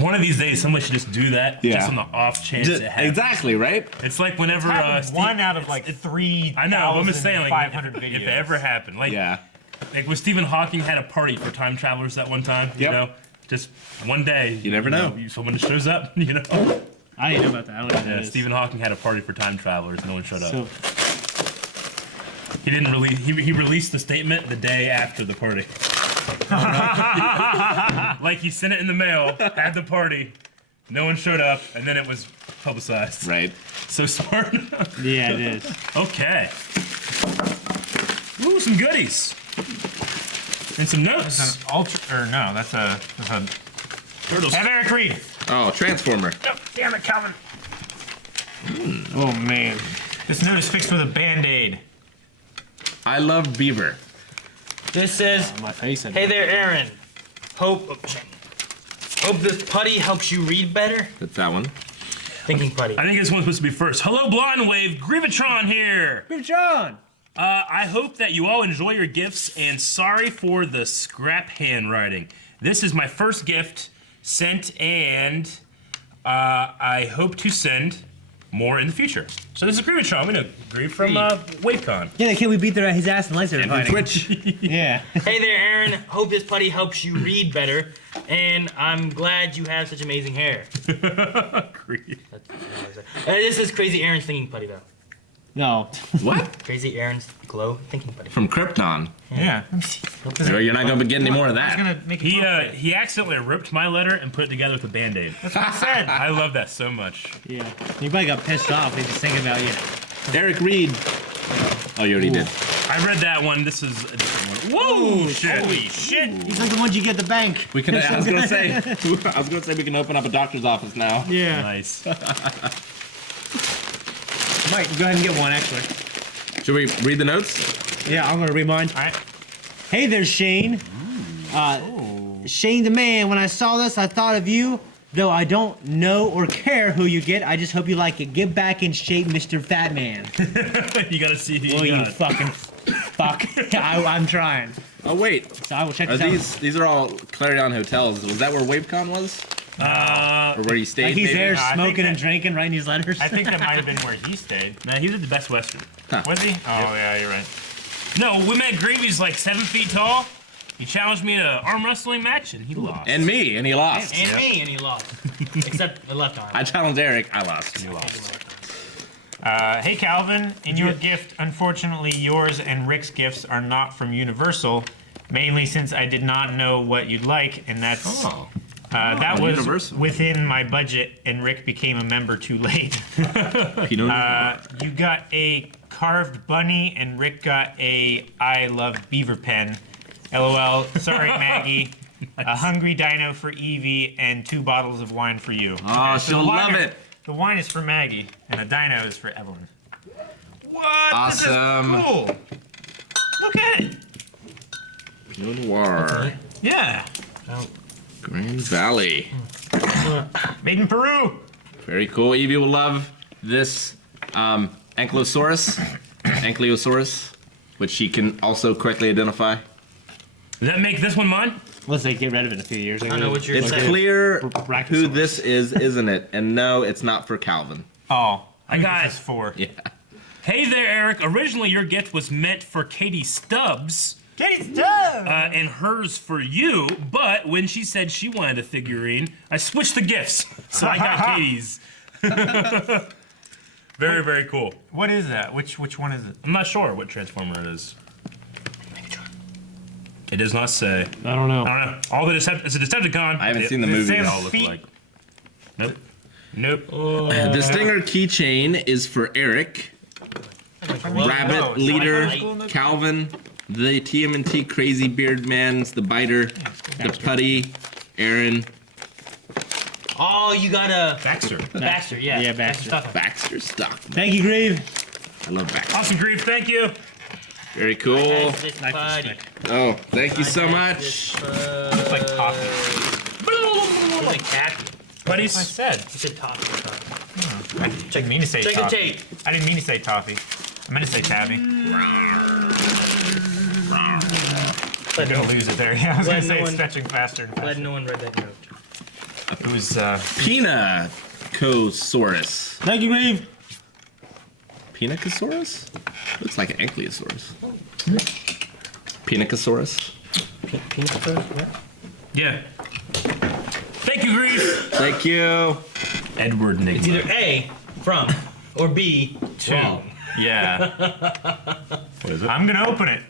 One of these days, somebody should just do that, Yeah. just on the off chance it happens. Exactly, right? It's like whenever Steve, One out of like 3,500 I know, I'm just saying, like, videos. if it ever happened, like Yeah. when Stephen Hawking had a party for time travelers that one time, you Yep. know, just one day, You never know. someone just shows up, you know. I didn't know about that. I don't know what that Yeah, is. Stephen Hawking had a party for time travelers, no one showed up. So, He didn't release. He released the statement the day after the party. Like he sent it in the mail, had the party, no one showed up, and then it was publicized. Right. So smart. yeah, it is. Okay. Ooh, some goodies. And some That's notes. an ultra, or no, that's a Turtles. Have Eric read. Oh, Transformer. No, damn it, Calvin. Oh, man. This note is fixed with a Band-Aid. I love Beaver. This says, My face. hey there, Aaron. Hope this putty helps you read better. That's that one. Thinking putty. I think this one's supposed to be first. Hello, Blonde Wave. Grivatron here. John. I hope that you all enjoy your gifts, and sorry for the scrap handwriting. This is my first gift sent, and I hope to send more in the future. So this is Grivatron. We know Grieve from WaveCon. Yeah, can we beat his ass in lightsaber And fighting? Twitch. Yeah. Hey there, Aaron. Hope this putty helps you read better. And I'm glad you have such amazing hair. Grieve. This is Crazy Aaron's thinking putty, though. No. What? Crazy Aaron's glow thinking putty. From Krypton. Yeah. You're not gonna get any more of I was that. gonna make it He accidentally ripped my letter and put it together with a Band-Aid. That's what I said. I love that so much. Yeah. You probably got pissed off. He's just thinking about you. Eric Reed. Oh, you already did. I read that one. This is a different one. Whoa, shit. Holy shit. He's like the ones you get at the bank. We can. I was gonna say. We can open up a doctor's office now. Yeah. Nice. Mike, go ahead and get one, actually. Should we read the notes? Yeah, I'm gonna read mine. All right. Hey there, Shane. Shane the man, when I saw this, I thought of you. Though I don't know or care who you get, I just hope you like it. Get back in shape, Mr. Fat Man. You gotta see who Oh, you you got. fucking fuck. I'm trying. Oh wait. So I will check Are this out. these are all Clarion hotels. Was that where WaveCon was? Or where you stayed? Like he's maybe? there No, I think smoking and that- drinking, writing these letters. I think that might have been where he stayed. Man, he was at the Best Western. Was he? Oh, yeah, you're right. No, we met Gravey's like 7 feet tall. He challenged me to an arm wrestling match and he lost. And me, and he lost. And me, and he lost. Except the left arm. I challenged Eric. I lost. Hey, Calvin. In your gift, unfortunately, yours and Rick's gifts are not from Universal, mainly since I did not know what you'd like, and that's that was Universal. within my budget, and Rick became a member too late. You got a carved bunny, and Rick got a I love beaver pen. LOL. Sorry, Maggie. A hungry dino for Evie, and 2 bottles of wine for you. Oh, So she'll the wine love is- it. The wine is for Maggie, and a dino is for Evelyn. What? Awesome. This is cool. Look at it. Pinot Noir. Yeah. Grand Valley. Made in Peru. Very cool. Evie will love this Ankylosaurus, which she can also correctly identify. Does that make this one mine? Unless they get rid of it in a few years. I don't know what you're It's saying. clear Brachiosaurus. who this is, isn't it? And no, it's not for Calvin. Oh, I got this is 4. Yeah. Hey there, Eric. Originally, your gift was meant for Katie Stubbs. Katie Stubbs! And hers for you, but when she said she wanted a figurine, I switched the gifts. So I got Katie's. Very, very cool. What is that? Which one is it? I'm not sure what Transformer it is. It does not say. I don't know. I don't know. All the it's a Decepticon. I haven't seen the Does it movie. say They on all the look feet? like. Nope. Nope. The Stinger keychain is for Eric, Rabbit, no, it's Leader, like high school. Calvin, the TMNT Crazy Beard Mans, the Biter, the Putty, Aaron, Oh, you got a Baxter. Baxter, yeah. Yeah, Baxter. Stuff. Baxter stuff. Thank you, Grieve. I love Baxter. Awesome, Grief. Thank you. Very cool. This Like this buddy. stick. Oh, thank you so This, much. It's like toffee. It's like taffy. I Buddies. said. You said toffee. I didn't mean to say Check the toffee. tape. I didn't mean to say toffee. I meant to say tabby. Glad Gonna lose it there. Yeah, I was gonna Glad say no it's one- stretching faster and Glad faster. no one read that note. It was Pinacosaurus. Thank you, Grieve. Pinacosaurus? Looks like an Ankylosaurus. Pinacosaurus. Peanut butter? Yeah. Yeah. Thank you, Grief. Thank you. Edward It's Nigma. either A, from, or B, wrong. yeah. What is it? I'm gonna open it.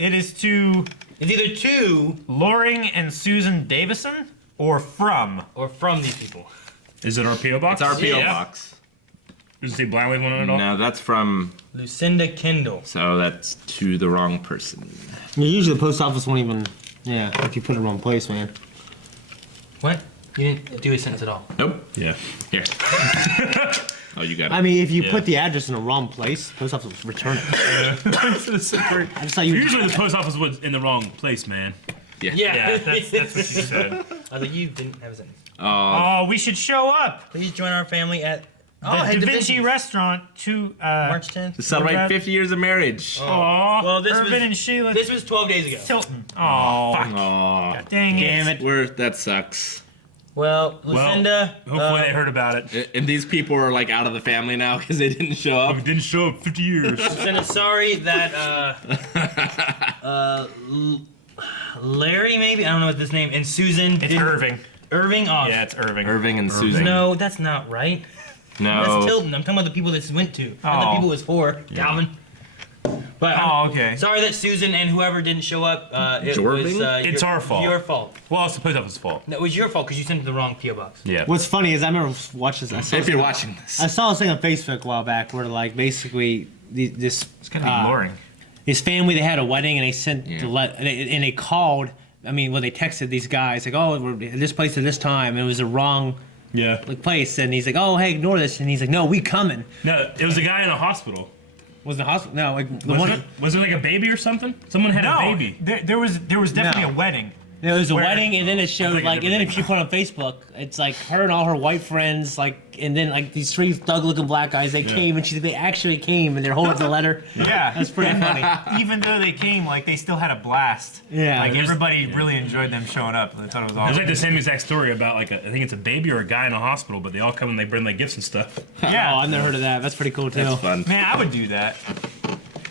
It is to It's either to Loring and Susan Davison or from. or from these people. Is it our PO box? It's our P.O. Yeah. box. Does it say Blind Wave one on it all? No, that's from. Lucinda Kendall. So that's to the wrong person. Yeah, usually the post office won't even. Yeah, if you put it in the wrong place, man. What? You didn't do a sentence at all. Nope. Yeah. Here. Oh, you got it. I mean, if you Yeah. put the address in the wrong place, post office will return it. I just thought you. Usually the post office was in the wrong place, man. Yeah, Yeah, that's what she said. I thought you didn't have a sentence. Oh, we should show up. Please join our family at The hey, Da Vinci restaurant to March 10th. To celebrate Brad- 50 years of marriage. Aw, Well, this Irvin was and Sheila this was 12 days ago. Tilton. Oh, fuck. Aw. Dang it. That sucks. Well, Lucinda. Hopefully they heard about it. And these people are like out of the family now because they didn't show up. It didn't show up 50 years. Lucinda, sorry that Larry maybe I don't know what this name and Susan. It's didn't- Irving. Irving. Oh, Yeah, it's Irving. Irving and Susan. no, that's not right. No. That's Tilton. I'm talking about the people this went to. Not the Oh. people it was for. Calvin. But Oh, okay. sorry that Susan and whoever didn't show up. It Jorving? was It's our fault. Your fault. Well, it's the post office's fault. No, it was your fault because you sent it to the wrong PO box. Yeah. What's funny is I remember watching this. If you're watching this. I saw this thing on Facebook a while back where like basically this It's gonna be Loring. his family they had a wedding and they sent Yeah. and they called. I mean, well, they texted these guys like, "Oh, we're at this place at this time." And it was the wrong Yeah. like place, and he's like, "Oh, hey, ignore this." And he's like, "No, we coming." No, it was a guy in a hospital. Was the hospital? No, like the Was it like a baby or something? Someone had a No, baby. there was definitely No. a wedding. There was a Where- wedding, and then it showed thinking like, and then if different she put on Facebook, it's like her and all her white friends, like, and then like these three thug-looking black guys, they came, and they actually came, and they're holding up the letter. Yeah. That's pretty funny. Even though they came, like, they still had a blast. Yeah. Like, There's- everybody really enjoyed them showing up. They thought it was It was awesome. like the same exact story about like I think it's a baby or a guy in a hospital, but they all come and they bring like gifts and stuff. Yeah. Oh, I've never heard of that. That's pretty cool too. That's fun. Man, I would do that.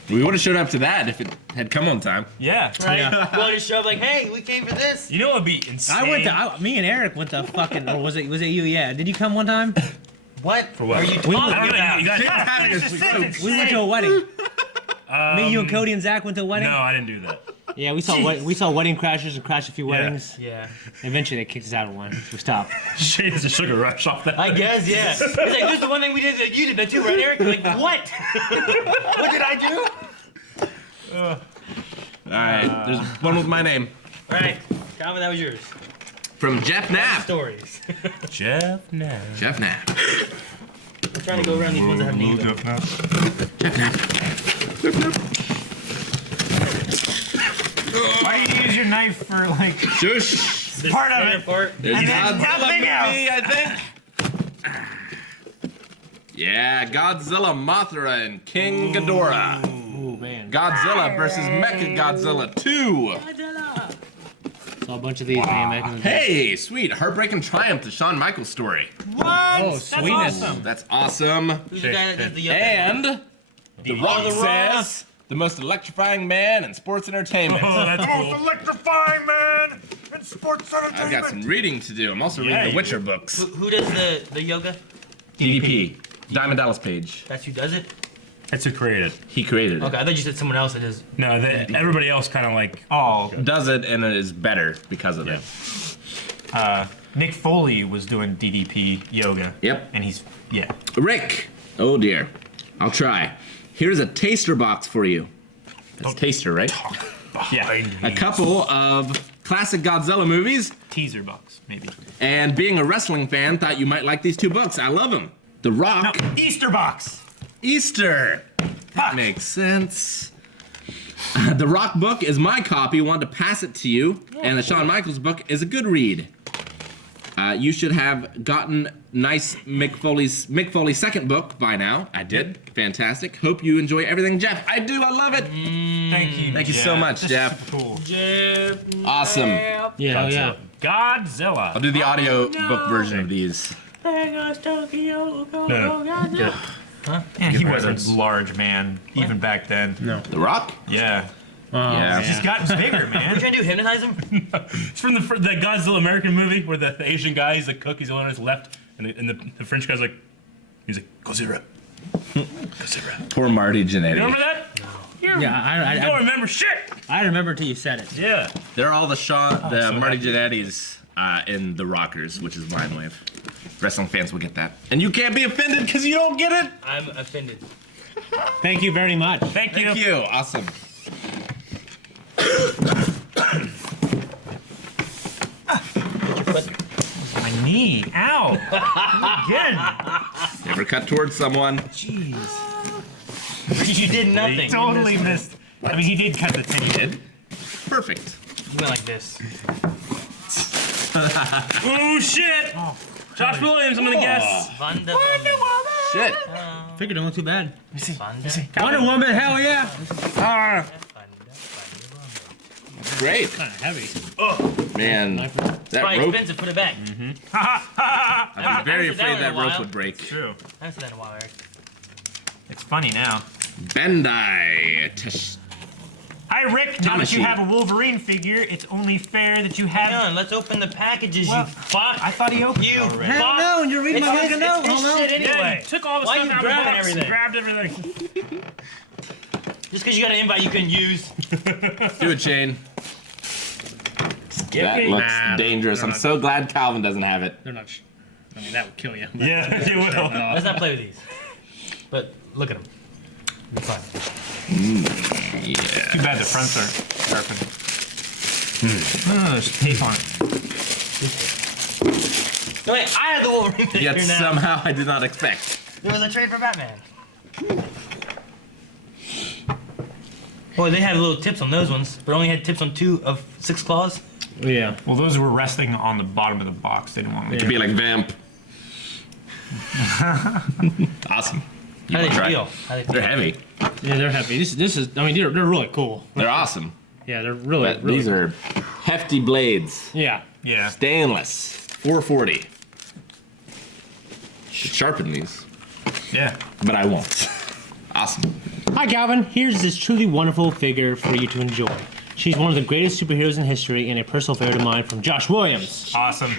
We would have showed up to that if it had come on time. Yeah. Right? Well, just show up like, hey, we came for this. You know what would be insane? Me and Eric went to fucking, or was it you? Yeah. Did you come one time? What? For what? Are you We- talking I don't know. about? You guys, Finish the sentence. We went to a wedding. Me, you, and Cody and Zach went to a wedding. no, I didn't do that. Yeah, we saw wedding crashers and crashed a few weddings. Yeah. Eventually, they kicked us out of one. We stopped. Shit is a sugar rush off that. I guess, yeah. It's like, this is the one thing we did that you did that too, right, Eric? You're like, what? What did I do? All right, there's one with my name. All right, Calvin, that was yours. From Jeff Knapp. Stories. Jeff, no. Jeff Knapp. I'm trying to go around these ones that have names. on them. Jeff Knapp. Why do you use your knife for, like, Shush. This part of center it. part. There's And then Godzilla nothing movie, else. I think. Yeah, Godzilla, Mothra, and King Ghidorah. Oh man. Godzilla versus Mechagodzilla 2. Saw a bunch of these, man, back in the day. Hey, sweet. Heartbreak and Triumph, the Shawn Michaels story. What? Oh, That's sweetness. awesome. That's awesome. Who's the guy that does the And The Rock The Rock. says, the most electrifying man in sports entertainment. Oh, that's cool. Electrifying man in sports I've got some reading to do. I'm also Yeah, reading the you Witcher books. Who does the yoga? DDP. Diamond Dallas Page. That's who does it? That's who created. He created it. Okay, I thought you said someone else that is. No, everybody else kind of like. Oh, Does it and it is better because of it. Nick Foley was doing DDP yoga. Yep. And he's, yeah. Rick. Oh dear. I'll try. Here's a taster box for you. That's taster, right? Yeah. A couple of classic Godzilla movies. Teaser box, maybe. And being a wrestling fan, thought you might like these two books. I love them. The Rock. No, Easter box. Easter. That makes sense. The Rock book is my copy. Wanted to pass it to you. And the Shawn Michaels book is a good read. You should have gotten nice Mick Foley's second book by now. I did. Fantastic. Hope you enjoy everything, Jeff. I do. I love it. Thank you. Thank you so much, This Jeff. is cool. Awesome. Yeah, oh, yeah. Godzilla. I'll do the audio book version of these. No. And he was reference. a large man even back then. No. The Rock? Yeah. Yeah. He's gotten bigger, What man. you trying to do? Hypnotize him? It's from the Godzilla American movie where the Asian guy, he's the cook, he's the one on his left, and the French guy's like, he's like, Godzilla. Godzilla. Poor Marty Jannetty. Remember that? Yeah, You don't remember shit. I remember until you said it. Yeah. They're all the so Marty happy. Jannetty's in the Rockers, which is Vine Wave. Wrestling fans will get that. And you can't be offended because you don't get it. I'm offended. Thank you very much. Thank you. Thank you. Awesome. My knee. Ow. Again. Never cut towards someone. Jeez. You did nothing. Totally missed. I mean, he did cut the tin. He did. Perfect. You went like this. Oh shit. Josh Williams, I'm gonna guess. Vanda. Shit. Figured it wasn't too bad. Vanda. Wonder Woman, hell yeah. Great. Kind of heavy. Man, that Probably rope. expensive. Put it back. I'd be very I haven't afraid done it in that a rope while. would break. True. I haven't said that in a while, Eric. It's funny now. Bandai. Hi, Rick. Now that you Tamashi. have a Wolverine figure, it's only fair that you Hang have. on, let's open the packages, Well, you fuck. I thought he opened You it already. Hell fuck. no, and you're reading It's my his- fucking note. it's his Hold on. shit Yeah, anyway. you took all the Why stuff you out of the grabbing box. everything? Grabbed everything. Just because you got an invite you can use. Do it, Shane. That Skippy. looks Nah, dangerous. they're I'm not- so glad Calvin doesn't have it. They're not. I mean, that would kill you. Yeah, you will. Let's not play with these. But look at them. Be fun. Too bad the fronts aren't sharpened. No, there's tape on it. No, wait, I have the Wolverine figure Yet now. somehow I did not expect. There was a trade for Batman. Boy, they had little tips on those ones, but only had tips on 2 of 6 claws. Yeah. Well, those were resting on the bottom of the box. They didn't want me To be like Vamp. Awesome. How do they Try. feel? How do they They're feel? heavy. Yeah, they're heavy. This is. I mean, they're really cool. They're awesome. Yeah, they're really. But really these are hefty blades. Yeah. Yeah. Stainless. 440. Should sharpen these, Yeah. but I won't. Awesome. Hi, Calvin. Here's this truly wonderful figure for you to enjoy. She's one of the greatest superheroes in history and a personal favorite of mine from Josh Williams. Awesome.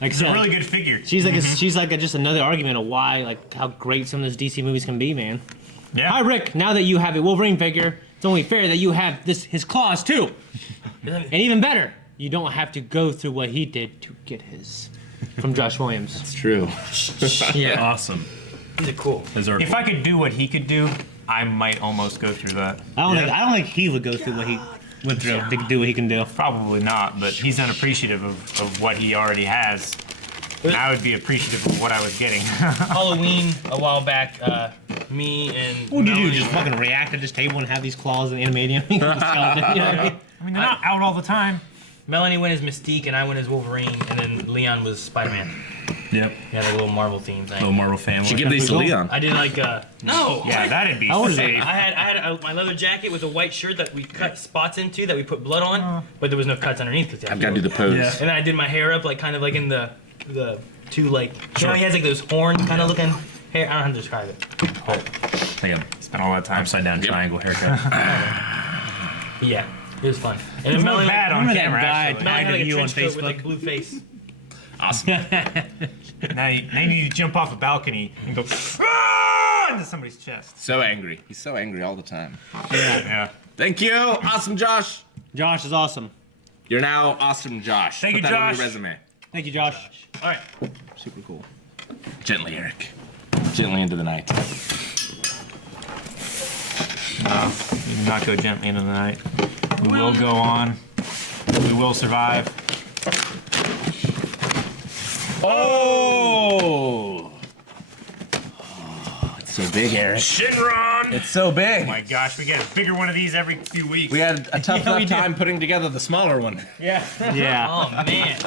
Like I It's a said, really good figure. she's like just another argument of why, like, how great some of those DC movies can be, man. Yeah. Hi, Rick. Now that you have a Wolverine figure, it's only fair that you have his claws too. And even better, you don't have to go through what he did to get his. From Josh Williams. It's true. Yeah. Awesome. These are cool. Those are If I could do what he could do, I might almost go through that. I don't think he would go through what he went through to do what he can do. Probably not, but he's unappreciative of what he already has. And I would be appreciative of what I was getting. Halloween a while back, me and What do you do? Melanie- Just fucking react to this table and have these claws and animate him? You know what I mean? I mean, they're not out all the time. Melanie went as Mystique and I went as Wolverine, and then Leon was Spider-Man. Yep. Yeah, like a little Marvel theme thing. Little Marvel family. Should give these to Leon. I did like no. Yeah, that'd be was safe. I had my leather jacket with a white shirt that we cut spots into that we put blood on, but there was no cuts underneath. I've got to do the pose. Yeah. And then I did my hair up like kind of like in the two like. You know, he has like those horn kind of looking hair. I don't know how to describe it. Like a Spent all that time. upside down triangle haircut. Yeah, it was fun. And It was Melanie, bad on remember that camera, guy actually. Melanie had like a you on trench coat with Facebook? like blue face. Awesome. Now you need to jump off a balcony and go into somebody's chest. So angry. He's so angry all the time. Yeah. Thank you. Awesome, Josh. Josh is awesome. You're now awesome, Josh. Thank Put you, that on Josh. your resume. Thank you, Josh. All right. Super cool. Gently, Eric. Gently into the night. No, we do not go gently into the night. We will go on. We will survive. Oh! It's so big, Eric. Shinron! It's so big. Oh my gosh, we get a bigger one of these every few weeks. We had a tough Yeah, we enough time putting together the smaller one. Yeah. Yeah. Oh man.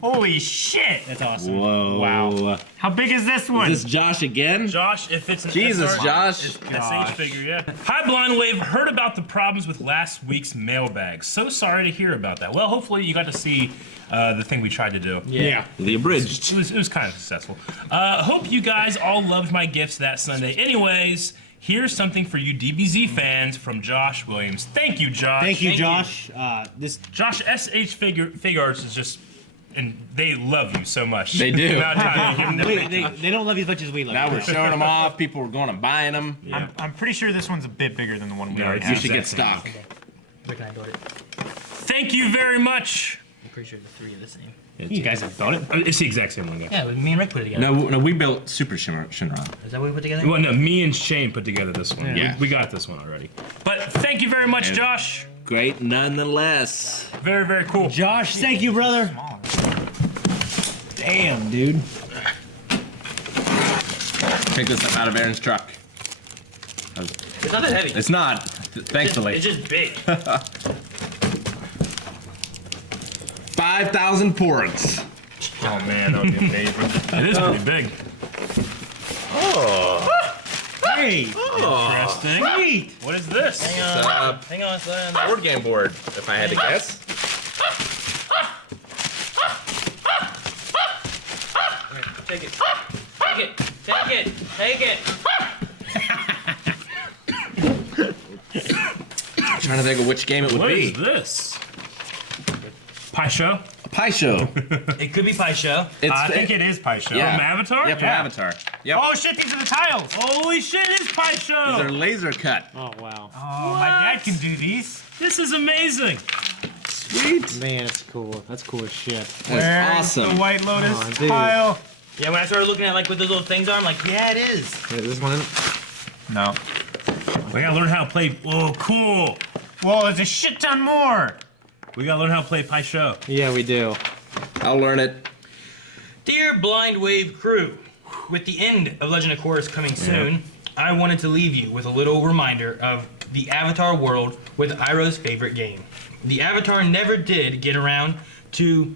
Holy shit! That's awesome. Whoa. Wow. How big is this one? Is this Josh again? Josh, if it's an Jesus, SR Josh. SH figure, yeah. Hi, Blind Wave. Heard about the problems with last week's mailbag. So sorry to hear about that. Well, hopefully you got to see the thing we tried to do. Yeah. The abridged. It was kind of successful. Hope you guys all loved my gifts that Sunday. Anyways, here's something for you DBZ fans from Josh Williams. Thank you, Josh. Thank you, Thank you. Josh. This Josh, SH Figure Arts is just, and they love you so much. They do. The amount of time you give them they don't love you as much as we love Now you. we're showing them off. People were going and buying them. I'm pretty sure this one's a bit bigger than the one we Yeah, already it's You have. should get Exactly. stock. Rick and I got it. Thank you very much. I'm pretty sure the three are the same. You guys have built it. It's the exact same one, guys. Yeah, me and Rick put it together. No, we built Super Shinron. Is that what we put together? Well, no, me and Shane put together this one. Yeah. We got this one already. But thank you very much, And- Josh. Great nonetheless. Very, very cool. Josh, thank you, brother. Damn, dude. Pick this up out of Aaron's truck. It's not that heavy. It's not, thankfully. It's just big. 5,000 ports. Oh man, that would be amazing. It is pretty big. Hey. Interesting. Sweet. What is this? Hang on, slow down. Board game board, if I had to guess. Take it. Take it. Take it. Take it. I'm trying to think of which game it would What be. is this? Pie Show? A pie show. It could be Pie Show. I think it is Pie Show. Yeah. From Avatar? Yeah, from Yeah. Avatar. Yep. Oh shit, these are the tiles! Holy shit, it is Pie These Show! are laser cut. Oh, wow. Oh, my dad can do these. This is amazing. Sweet. Man, it's cool. That's cool as shit. Where's That's awesome. the White Lotus Oh, dude. tile? Yeah, when I started looking at like what those little things are, I'm like, yeah, it is. This one? No. We gotta learn how to play. Oh, cool. Whoa, there's a shit ton more! We gotta learn how to play Pie Show. Yeah, we do. I'll learn it. Dear Blind Wave crew, with the end of Legend of Korra coming soon, I wanted to leave you with a little reminder of the Avatar world with Iroh's favorite game. The Avatar never did get around to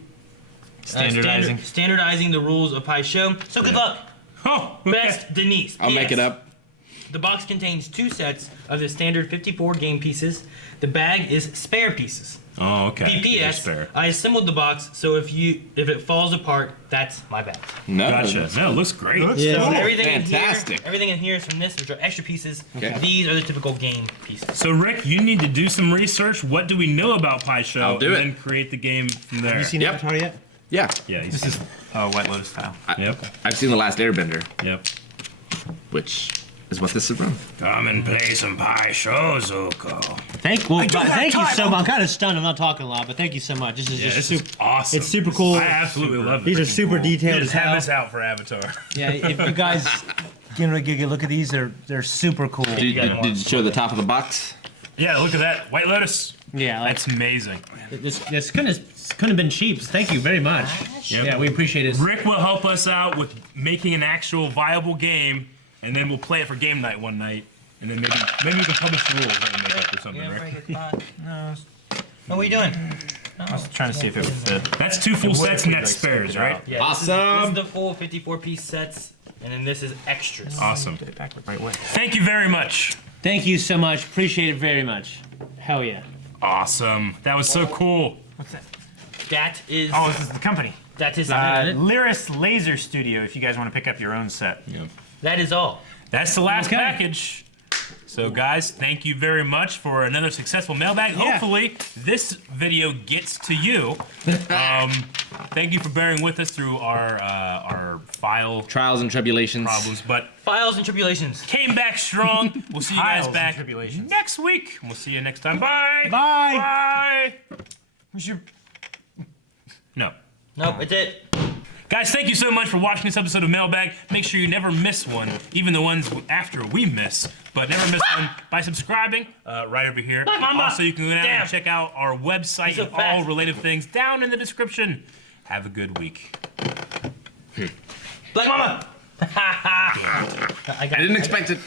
standardizing the rules of Pie Show, so good luck. Oh, Best Denise. I'll make it P.S. up. The box contains 2 sets of the standard 54 game pieces. The bag is spare pieces. Oh, okay. They're PPS, spare. I assembled the box, so if it falls apart, that's my bad. No. Gotcha. No, it looks great. Yeah. So Oh, everything fantastic. in here is from this, which are extra pieces. Okay. These are the typical game pieces. So, Rick, you need to do some research. What do we know about Pie Show? I'll do and it. then create the game from there. Have you seen Yep. Avatar yet? Yeah. Yeah, This is White Lotus tile. Yep. I've seen The Last Airbender, Yep. which is what this is from. Come and play some Pie Show, Zuko. Thank you so much. I'm kind of stunned. I'm not talking a lot, but thank you so much. This is Yeah, just this super. is awesome. It's super cool. I absolutely love it. These are super detailed Just as have hell. this out for Avatar. Yeah, if you guys get a look at these, they're super cool. Did you show the top of the box? Yeah, look at that. White Lotus. Yeah, like That's amazing. this couldn't have been cheap. Thank you very much. Yep. Yeah, we appreciate it. Rick will help us out with making an actual viable game, and then we'll play it for game night one night, and then maybe we can publish the rules that we make up or something, Rick. No. What are you doing? I was trying to see if it would fit. That's 2 full It would sets if and we, that's like, spares, scooped it right? out. Yeah, this is Awesome. the full 54-piece sets, and then this is extras. Awesome. Did it back the right way. Thank you very much. Thank you so much. Appreciate it very much. Hell yeah. Awesome. That was so cool. What's that? That is. Oh, this is the company. That is. That Lyris Laser Studio. If you guys want to pick up your own set. is all. That's the last Okay. package. So guys, thank you very much for another successful mailbag. Yeah. Hopefully this video gets to you. Thank you for bearing with us through our file Trials and tribulations. problems, but Files and tribulations. came back strong. We'll see you Trials guys and back tribulations. next week. We'll see you next time. Bye. Bye. Bye. Who's your No. Nope, it's it. Guys, thank you so much for watching this episode of Mailbag. Make sure you never miss one, even the ones after we miss, but never miss one by subscribing right over here. Mama. Also, you can go down Damn. and check out our website He's so and all fast. related things down in the description. Have a good week. Black Mama! I I didn't expect it.